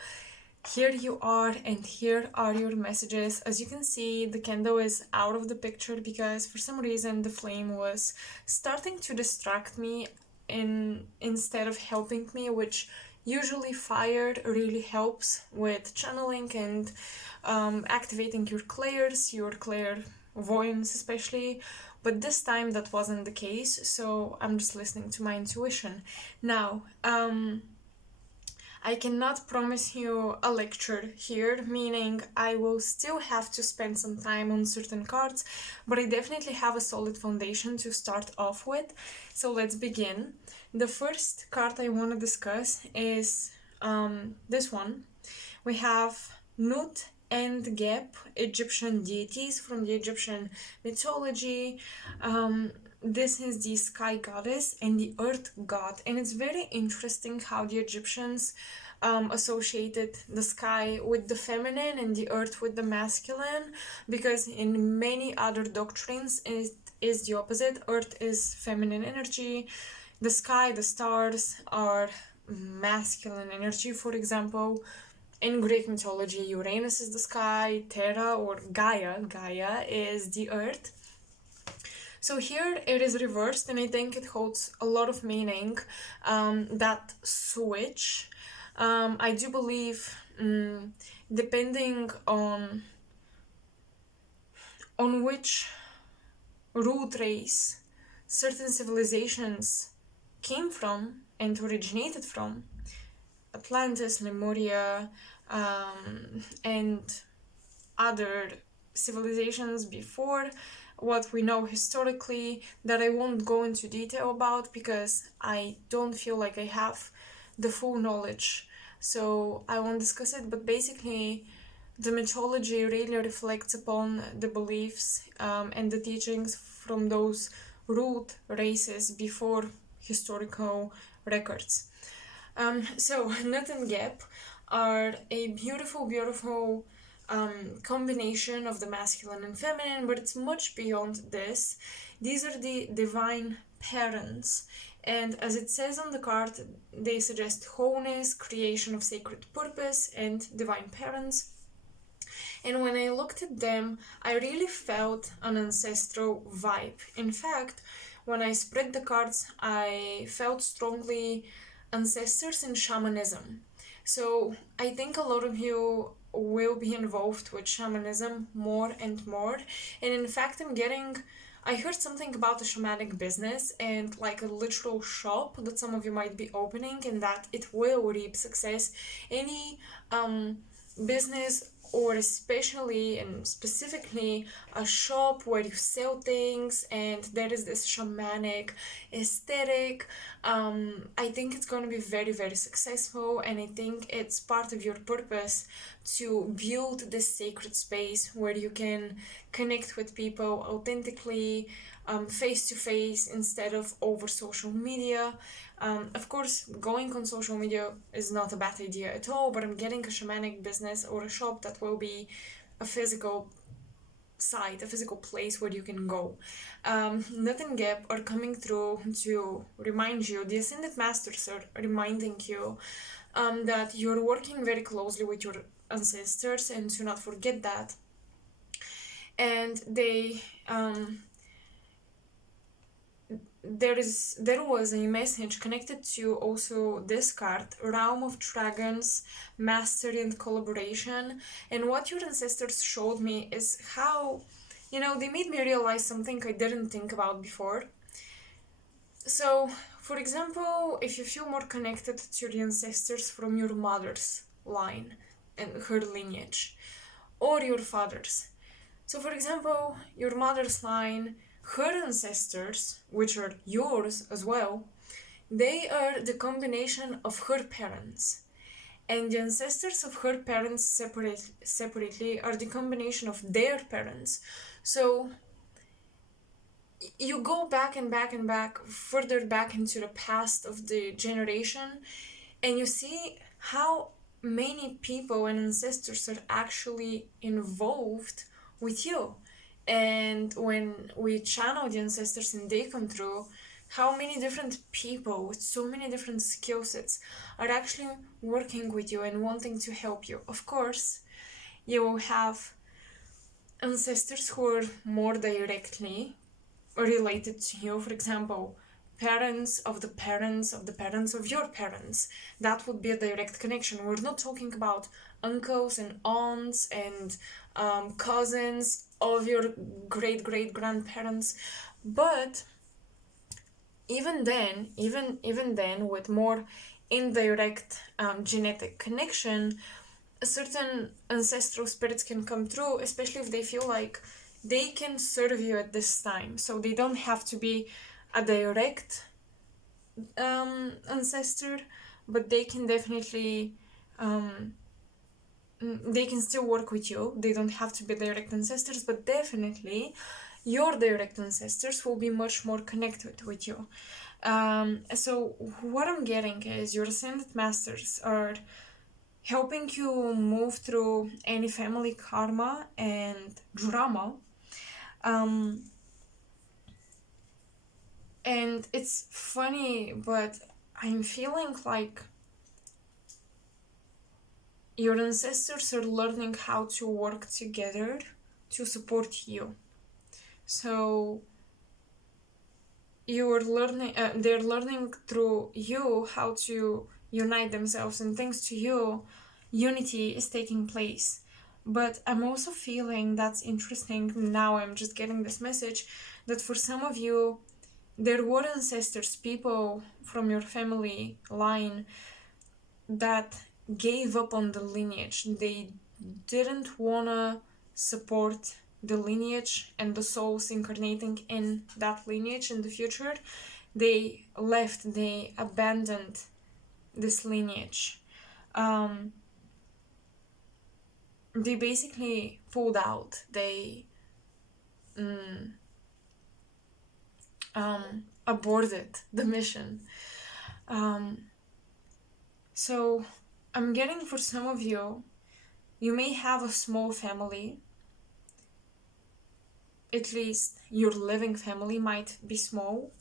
here you are, and here are your messages. As you can see, the candle is out of the picture because for some reason the flame was starting to distract me instead of helping me, which usually fire really helps with channeling and activating your clairs, your clairvoyance especially. But this time that wasn't the case, so I'm just listening to my intuition. Now, I cannot promise you a lecture here, meaning I will still have to spend some time on certain cards, but I definitely have a solid foundation to start off with. So let's begin. The first card I want to discuss is this one. We have Nut and Geb, Egyptian deities from the Egyptian mythology. This is the sky goddess and the earth god, and it's very interesting how the Egyptians associated the sky with the feminine and the earth with the masculine, because in many other doctrines it is the opposite. Earth is feminine energy, the sky, the stars are masculine energy. For example, in Greek mythology, Uranus is the sky, Terra or Gaia is the earth. So here it is reversed, and I think it holds a lot of meaning, that switch. I do believe, depending on which root race certain civilizations came from and originated from, Atlantis, Lemuria, and other civilizations before what we know historically, that I won't go into detail about because I don't feel like I have the full knowledge, so I won't discuss it. But basically, the mythology really reflects upon the beliefs and the teachings from those root races before historical records. So Nut and Geb are a beautiful combination of the masculine and feminine, but it's much beyond this. These are the divine parents, and as it says on the card, they suggest wholeness, creation of sacred purpose, and divine parents. And when I looked at them, I really felt an ancestral vibe. In fact, when I spread the cards, I felt strongly ancestors in shamanism. So I think a lot of you will be involved with shamanism more and more. And in fact, I heard something about a shamanic business and like a literal shop that some of you might be opening, and that it will reap success. Any business, or especially and specifically a shop where you sell things and there is this shamanic aesthetic, I think it's going to be very, very successful. And I think it's part of your purpose to build this sacred space where you can connect with people authentically, face to face, instead of over social media. Of course, going on social media is not a bad idea at all, but I'm getting a shamanic business or a shop that will be a physical site, a physical place where you can go. Nut and Geb are coming through to remind you, the Ascended Masters are reminding you that you're working very closely with your ancestors, and to not forget that. And there was a message connected to also this card, Realm of Dragons, Mastery and Collaboration. And what your ancestors showed me is how, they made me realize something I didn't think about before. So, for example, if you feel more connected to the ancestors from your mother's line and her lineage, or your father's. So, for example, your mother's line, her ancestors, which are yours as well, they are the combination of her parents. And the ancestors of her parents separately are the combination of their parents. So you go back and back and back, further back into the past of the generation, and you see how many people and ancestors are actually involved with you. And when we channel the ancestors and they come through, how many different people with so many different skill sets are actually working with you and wanting to help you. Of course, you will have ancestors who are more directly related to you. For example, parents of the parents of the parents of your parents. That would be a direct connection. We're not talking about uncles and aunts and cousins of your great great grandparents. But even then, with more indirect genetic connection, certain ancestral spirits can come through, especially if they feel like they can serve you at this time. So they don't have to be a direct ancestor, but they can definitely they can still work with you. They don't have to be direct ancestors, but definitely your direct ancestors will be much more connected with you. So what I'm getting is your ascended masters are helping you move through any family karma and drama. And it's funny, but I'm feeling like your ancestors are learning how to work together to support you. So you're learning, they're learning through you how to unite themselves, and thanks to you, unity is taking place. But I'm also feeling that's interesting. Now I'm just getting this message that for some of you, there were ancestors, people from your family line that gave up on the lineage. They didn't wanna support the lineage and the souls incarnating in that lineage in the future. They left, they abandoned this lineage. They basically pulled out. They aborted the mission. So I'm getting for some of you, you may have a small family. At least your living family might be small.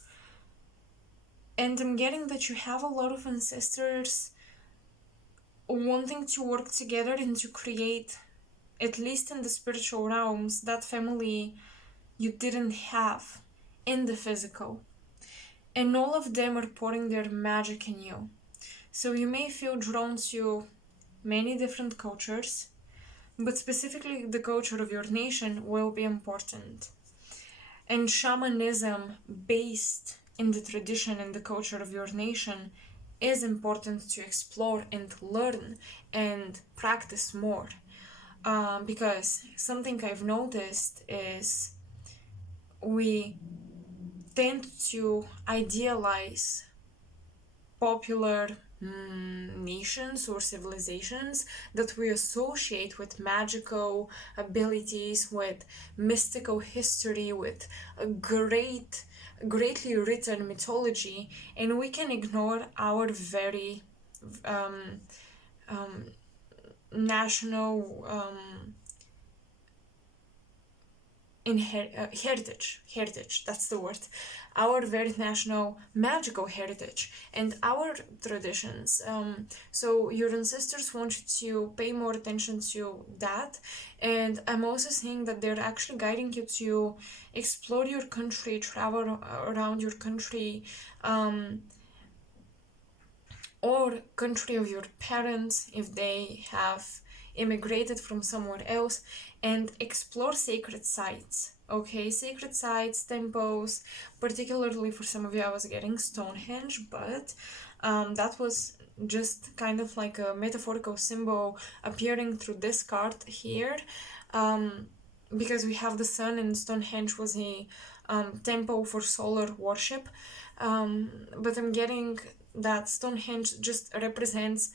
And I'm getting that you have a lot of ancestors wanting to work together and to create, at least in the spiritual realms, that family you didn't have in the physical. And all of them are pouring their magic in you. So you may feel drawn to many different cultures, but specifically the culture of your nation will be important. And shamanism based in the tradition and the culture of your nation is important to explore and learn and practice more. Because something I've noticed is we tend to idealize popular nations or civilizations that we associate with magical abilities, with mystical history, with a greatly written mythology, and we can ignore our very national heritage, that's the word, our very national magical heritage and our traditions. So your ancestors want you to pay more attention to that, and I'm also seeing that they're actually guiding you to explore your country, travel around your country, or country of your parents if they have immigrated from somewhere else, and explore sacred sites. Okay, sacred sites, temples. Particularly for some of you, I was getting Stonehenge, but that was just kind of like a metaphorical symbol appearing through this card here, because we have the sun, and Stonehenge was a temple for solar worship. But I'm getting that Stonehenge just represents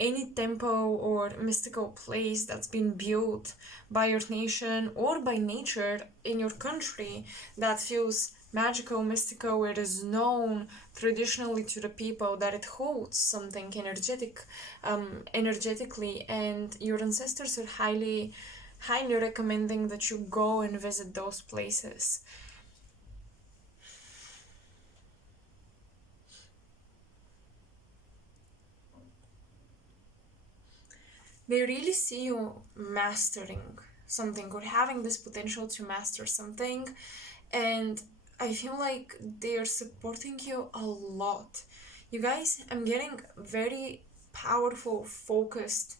any temple or mystical place that's been built by your nation or by nature in your country that feels magical, mystical. It is known traditionally to the people that it holds something energetically, and your ancestors are highly recommending that you go and visit those places. they really see you mastering something or having this potential to master something, and I feel like they're supporting you a lot. You guys, I'm getting very powerful, focused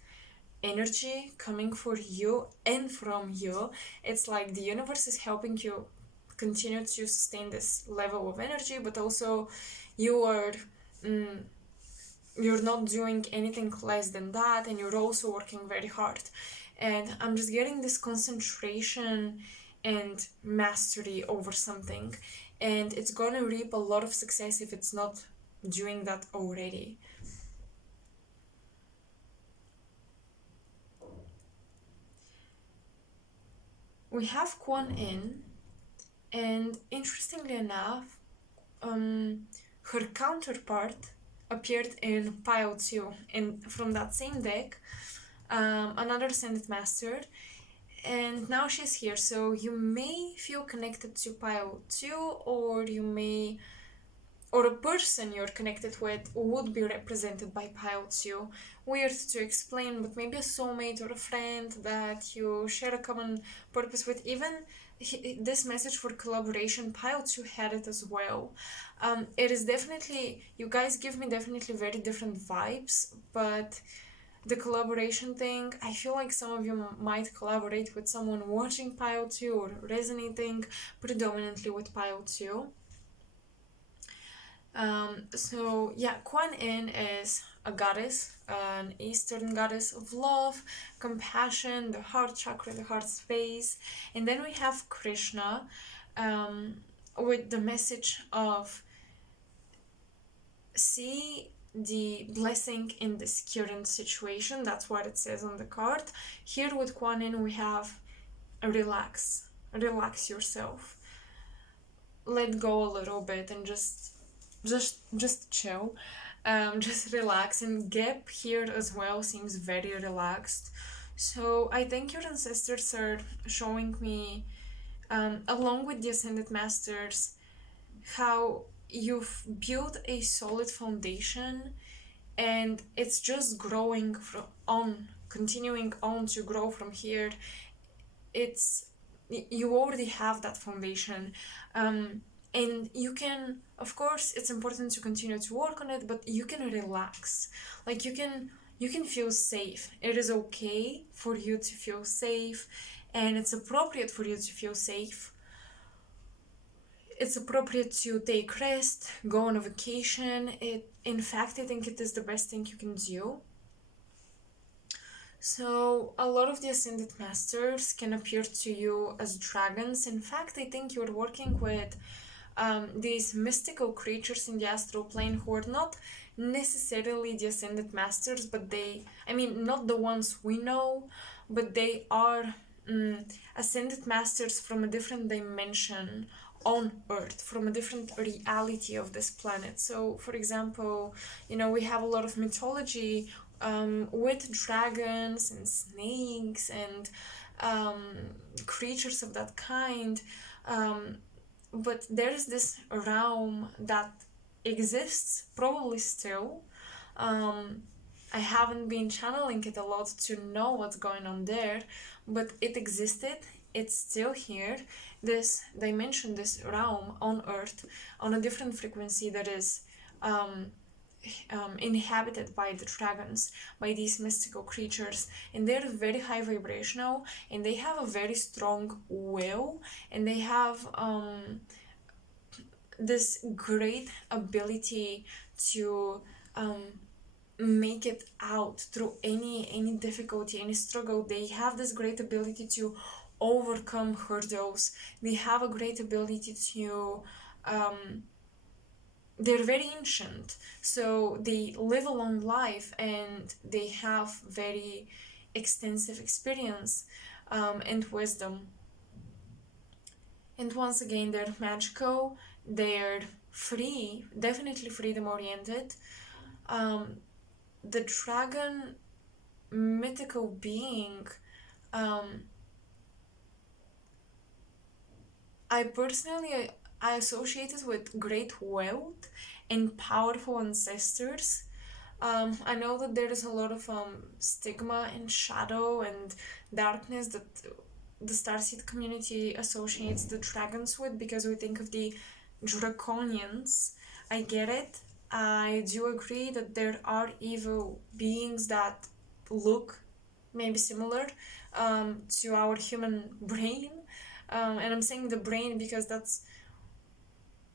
energy coming for you and from you. It's like the universe is helping you continue to sustain this level of energy, but also you are you're not doing anything less than that, and you're also working very hard. And I'm just getting this concentration and mastery over something, and it's gonna reap a lot of success if it's not doing that already. We have Kuan Yin, and interestingly enough, her counterpart appeared in Pile 2, and from that same deck, another Ascended Master, and now she's here. So you may feel connected to Pile 2, or you may, or a person you're connected with would be represented by Pile 2. Weird to explain, but maybe a soulmate or a friend that you share a common purpose with. Even this message for collaboration, Pile 2 had it as well. It is definitely, you guys give me definitely very different vibes, but the collaboration thing, I feel like some of you might collaborate with someone watching Pile 2 or resonating predominantly with Pile 2. So yeah, Kuan Yin is a goddess, an Eastern goddess of love, compassion, the heart chakra, the heart space. And then we have Krishna, with the message of see the blessing in this current situation. That's what it says on the card. Here with Kuan Yin we have relax yourself, let go a little bit, and just chill, just relax. And Gap here as well seems very relaxed. So I think your ancestors are showing me, along with the Ascended Masters, how you've built a solid foundation, and it's just growing continuing on to grow from here. It's, you already have that foundation, and you can, of course it's important to continue to work on it, but you can relax. Like you can feel safe. It is okay for you to feel safe, and it's appropriate for you to feel safe. It's appropriate to take rest, go on a vacation. In fact, I think it is the best thing you can do. So a lot of the Ascended Masters can appear to you as dragons. In fact, I think you're working with these mystical creatures in the astral plane who are not necessarily the Ascended Masters, but they, I mean, not the ones we know, but they are Ascended Masters from a different dimension on Earth, from a different reality of this planet. So, for example, you know, we have a lot of mythology with dragons and snakes and creatures of that kind. But there is this realm that exists, probably still. I haven't been channeling it a lot to know what's going on there, but it existed, it's still here. This dimension, this realm on Earth, on a different frequency that is inhabited by the dragons, by these mystical creatures, and they're very high vibrational, and they have a very strong will, and they have this great ability to make it out through any difficulty, any struggle. They have this great ability to overcome hurdles. They have a great ability to they're very ancient, so they live a long life, and they have very extensive experience and wisdom. And once again, they're magical, they're free, definitely freedom oriented. The dragon mythical being, I personally I associate it with great wealth and powerful ancestors. I know that there is a lot of stigma and shadow and darkness that the starseed community associates the dragons with, because we think of the draconians. I get it. I do agree that there are evil beings that look maybe similar to our human brain. And I'm saying the brain because that's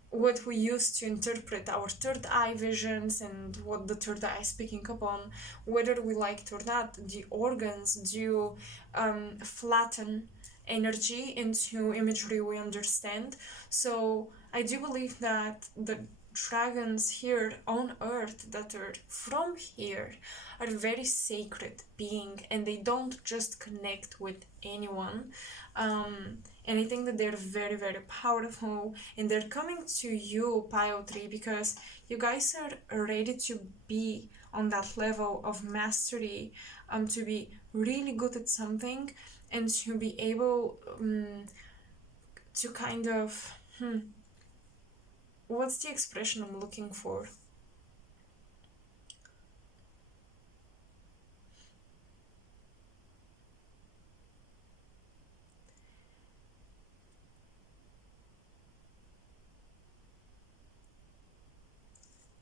what we use to interpret our third eye visions and what the third eye is picking up on. Whether we like it or not, the organs do flatten energy into imagery we understand. So I do believe that the dragons here on earth that are from here are very sacred being, and they don't just connect with anyone. And I think that they're very, very powerful, and they're coming to you, Pile 3, because you guys are ready to be on that level of mastery, to be really good at something, and to be able to kind of, what's the expression I'm looking for?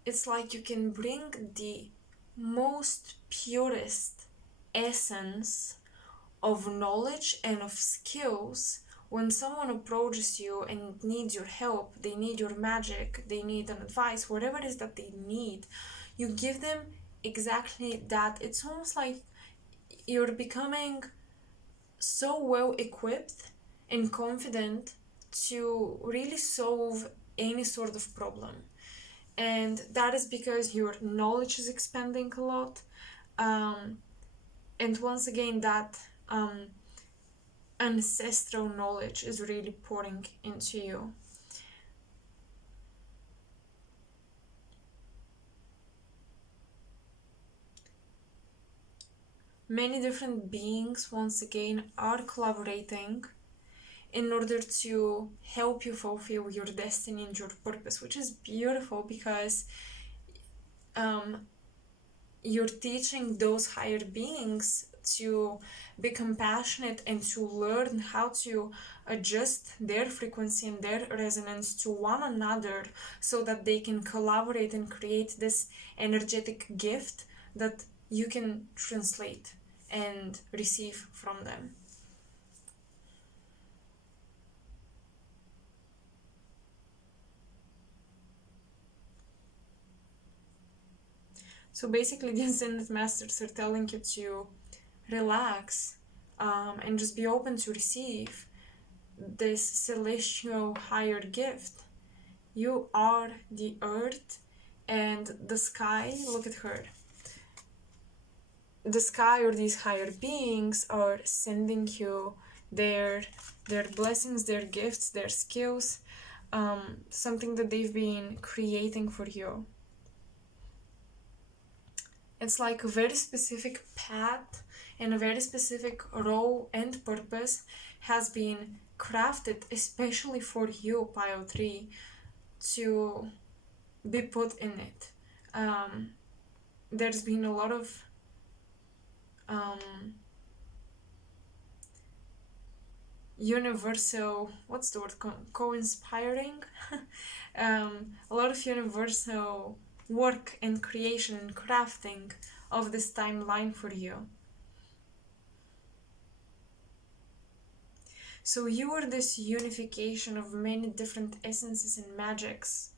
It's like you can bring the most purest essence of knowledge and of skills. When someone approaches you and needs your help, they need your magic, they need an advice, whatever it is that they need, you give them exactly that. It's almost like you're becoming so well equipped and confident to really solve any sort of problem. And that is because your knowledge is expanding a lot. And once again, that ancestral knowledge is really pouring into you. Many different beings, once again, are collaborating in order to help you fulfill your destiny and your purpose, which is beautiful because you're teaching those higher beings to be compassionate and to learn how to adjust their frequency and their resonance to one another so that they can collaborate and create this energetic gift that you can translate and receive from them. So basically, the Ascended Masters are telling you to relax and just be open to receive this celestial higher gift. You are the earth and the sky. Look at her. The sky or these higher beings are sending you their blessings, their gifts, their skills, something that they've been creating for you. It's like a very specific path and a very specific role and purpose has been crafted especially for you, Pile 3, to be put in it. There's been a lot of universal, what's the word, co-inspiring? A lot of universal work and creation and crafting of this timeline for you. So you are this unification of many different essences and magics.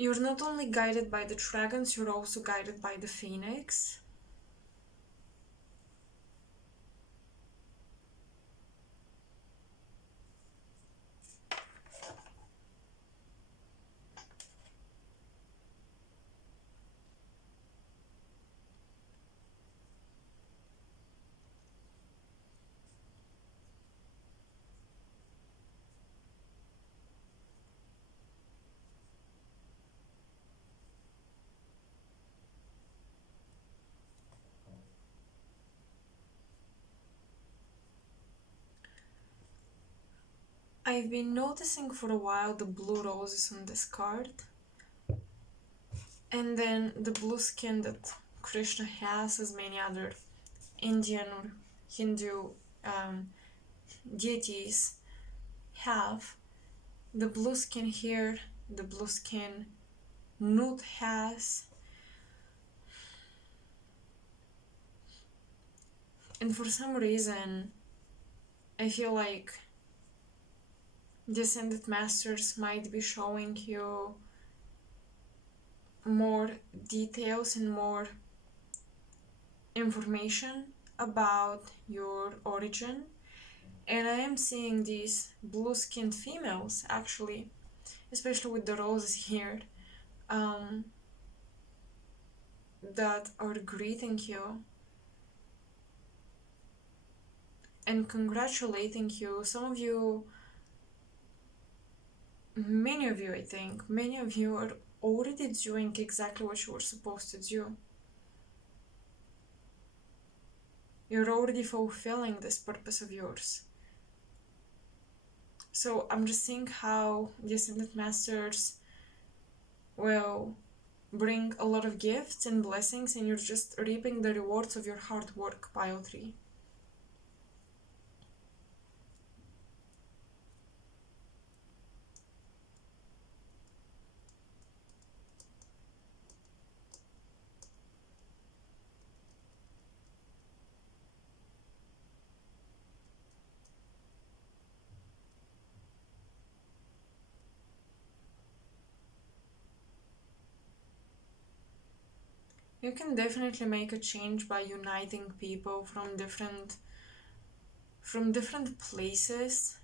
You're not only guided by the dragons, you're also guided by the phoenix. I've been noticing for a while the blue roses on this card, and then the blue skin that Krishna has, as many other Indian or Hindu deities have. The blue skin here, the blue skin Nut has, and for some reason I feel like the Ascended Masters might be showing you more details and more information about your origin. And I am seeing these blue-skinned females, actually, especially with the roses here, that are greeting you and congratulating you. Some of you, many of you, I think, many of you are already doing exactly what you were supposed to do. You're already fulfilling this purpose of yours. So I'm just seeing how the Ascended Masters will bring a lot of gifts and blessings, and you're just reaping the rewards of your hard work, pile 3. You can definitely make a change by uniting people from different places.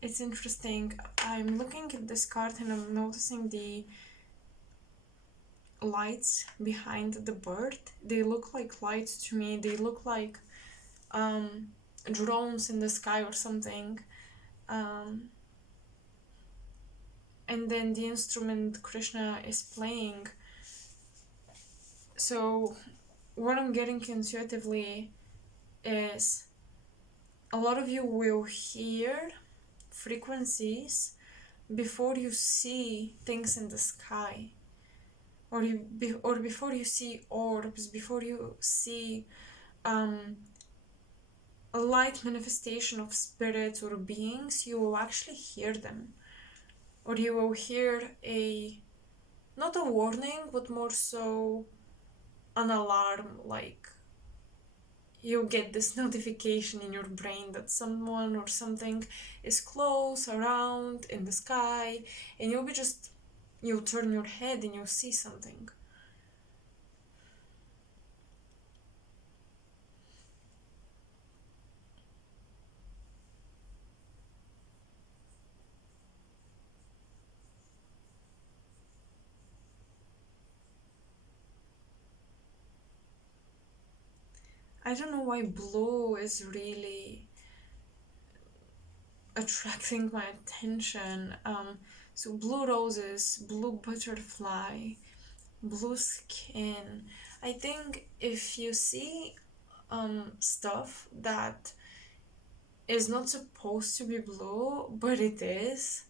It's interesting. I'm looking at this card and I'm noticing the lights behind the bird. They look like lights to me. They look like drones in the sky or something. And then the instrument Krishna is playing. So what I'm getting intuitively is a lot of you will hear frequencies before you see things in the sky, or before you see orbs, before you see a light manifestation of spirits or beings. You will actually hear them, or you will hear not a warning, but more so an alarm, like you get this notification in your brain that someone or something is close, around, in the sky, and you'll turn your head and you'll see something. I don't know why blue is really attracting my attention. So blue roses, blue butterfly, blue skin. I think if you see stuff that is not supposed to be blue, but it is,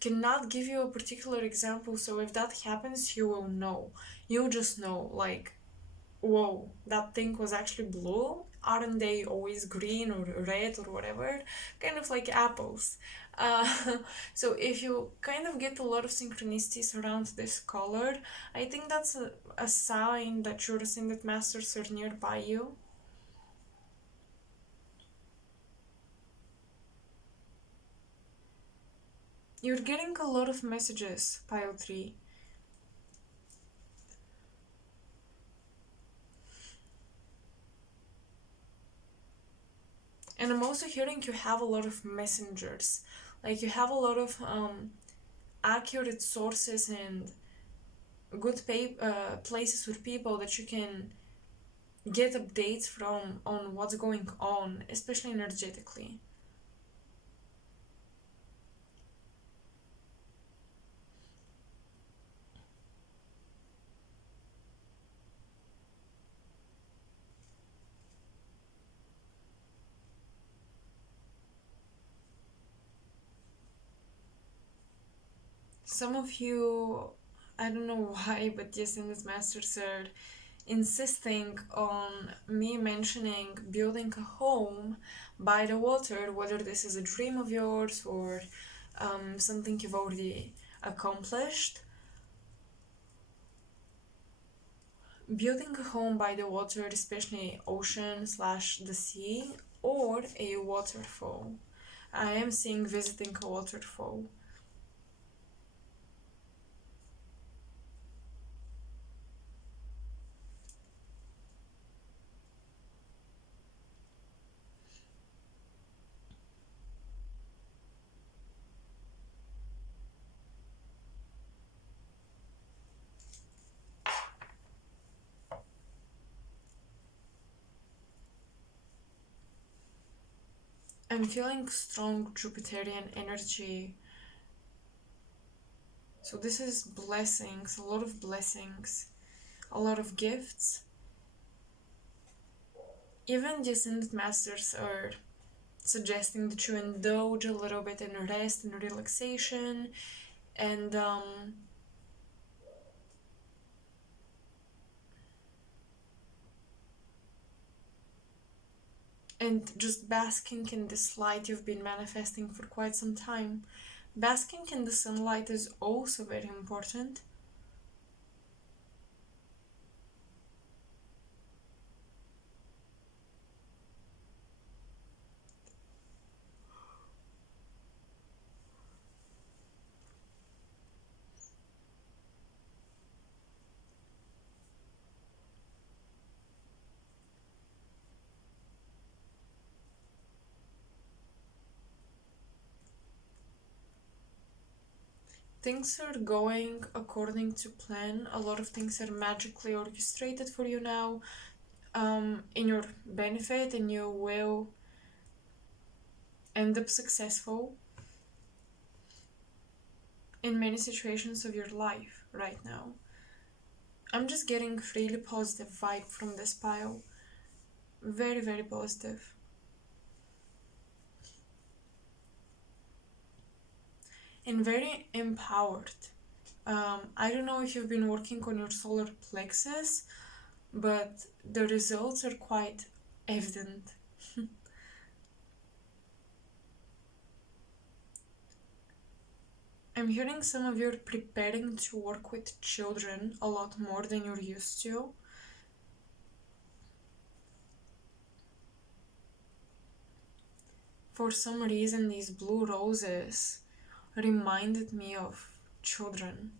cannot give you a particular example. So if that happens, you will know. You'll just know, like, whoa, that thing was actually blue. Aren't they always green or red or whatever? Kind of like apples. So if you kind of get a lot of synchronicities around this color, I think that's a sign that your Ascended Masters are nearby you. You're getting a lot of messages, pile 3. And I'm also hearing you have a lot of messengers. Like you have a lot of accurate sources and good places with people that you can get updates from on what's going on, especially energetically. Some of you, I don't know why, but yes, in this masters are insisting on me mentioning building a home by the water, whether this is a dream of yours or something you've already accomplished. Building a home by the water, especially ocean slash the sea, or a waterfall. I am seeing visiting a waterfall. I'm feeling strong Jupiterian energy. So this is blessings, a lot of blessings, a lot of gifts. Even the Ascended Masters are suggesting that you indulge a little bit in rest and relaxation and just basking in this light you've been manifesting for quite some time. Basking in the sunlight is also very important. Things are going according to plan. A lot of things are magically orchestrated for you now, in your benefit, and you will end up successful in many situations of your life right now. I'm just getting really positive vibe from this pile. Very, very positive. And very empowered. I don't know if you've been working on your solar plexus, but the results are quite evident. I'm hearing some of you are preparing to work with children a lot more than you're used to. For some reason, these blue roses reminded me of children.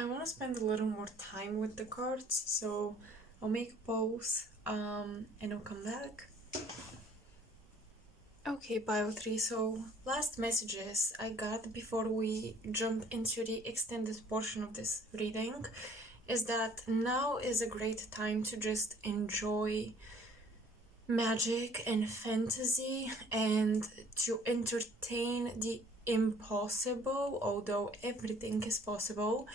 I want to spend a little more time with the cards, so I'll make a pause and I'll come back. Okay, Bio 3, so last messages I got before we jump into the extended portion of this reading is that now is a great time to just enjoy magic and fantasy and to entertain the impossible, although everything is possible,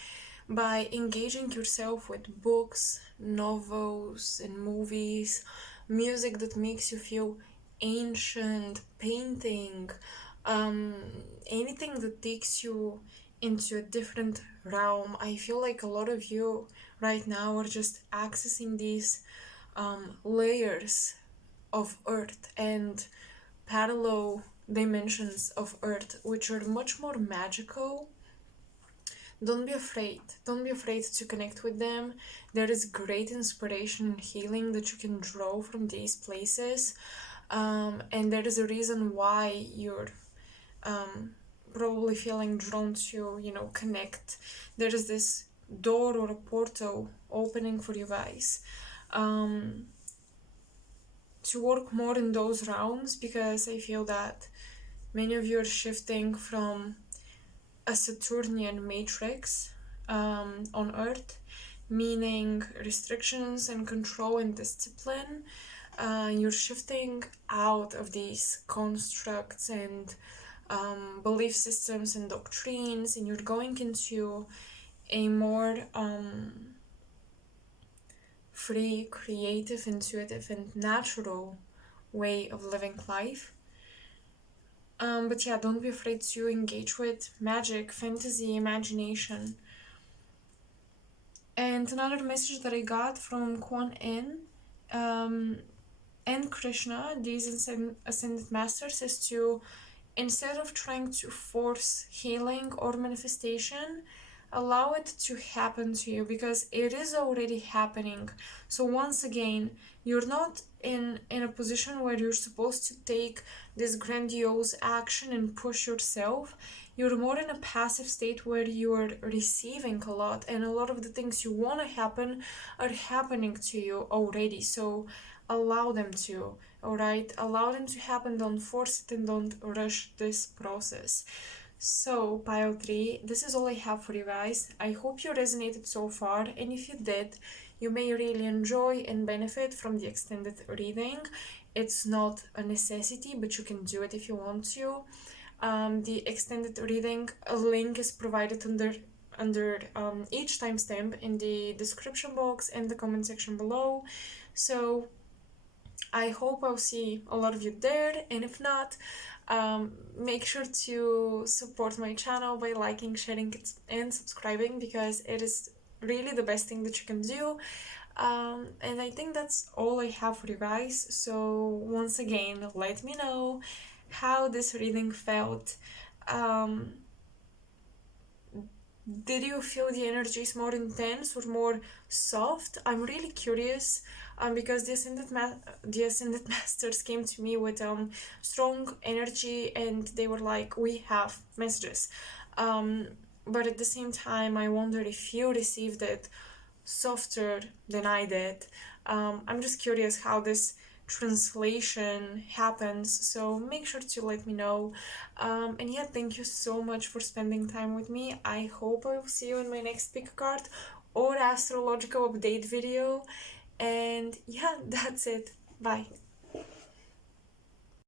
by engaging yourself with books, novels, and movies, music that makes you feel ancient, painting, anything that takes you into a different realm. I feel like a lot of you right now are just accessing these layers of Earth and parallel dimensions of Earth, which are much more magical. Don't be afraid. Don't be afraid to connect with them. There is great inspiration and healing that you can draw from these places. And there is a reason why you're probably feeling drawn to, connect. There is this door or a portal opening for you guys to work more in those realms, because I feel that many of you are shifting from a Saturnian matrix on Earth, meaning restrictions and control and discipline. You're shifting out of these constructs and belief systems and doctrines, and you're going into a more free, creative, intuitive, and natural way of living life. But yeah, don't be afraid to engage with magic, fantasy, imagination. And another message that I got from Kuan Yin and Krishna, these ascended masters, is to, instead of trying to force healing or manifestation, allow it to happen to you, because it is already happening. So once again, you're not in a position where you're supposed to take this grandiose action and push yourself. You're more in a passive state where you're receiving a lot, and a lot of the things you want to happen are happening to you already. So allow them to, all right? Allow them to happen. Don't force it and don't rush this process. So, pile 3, this is all I have for you guys. I hope you resonated so far, and if you did, you may really enjoy and benefit from the extended reading. It's not a necessity, but you can do it if you want to. The extended reading, a link is provided under each timestamp in the description box and the comment section below. So I hope I'll see a lot of you there, and if not, make sure to support my channel by liking, sharing, and subscribing, because it is really the best thing that you can do. And I think that's all I have for you guys. So once again, let me know how this reading felt. Did you feel the energies more intense or more soft? I'm really curious, because the ascended masters came to me with strong energy, and they were like, we have messages. But at the same time, I wonder if you received it softer than I did. I'm just curious how this translation happens, so make sure to let me know. And yeah, thank you so much for spending time with me. I hope I will see you in my next pick card or astrological update video. And yeah, that's it. Bye.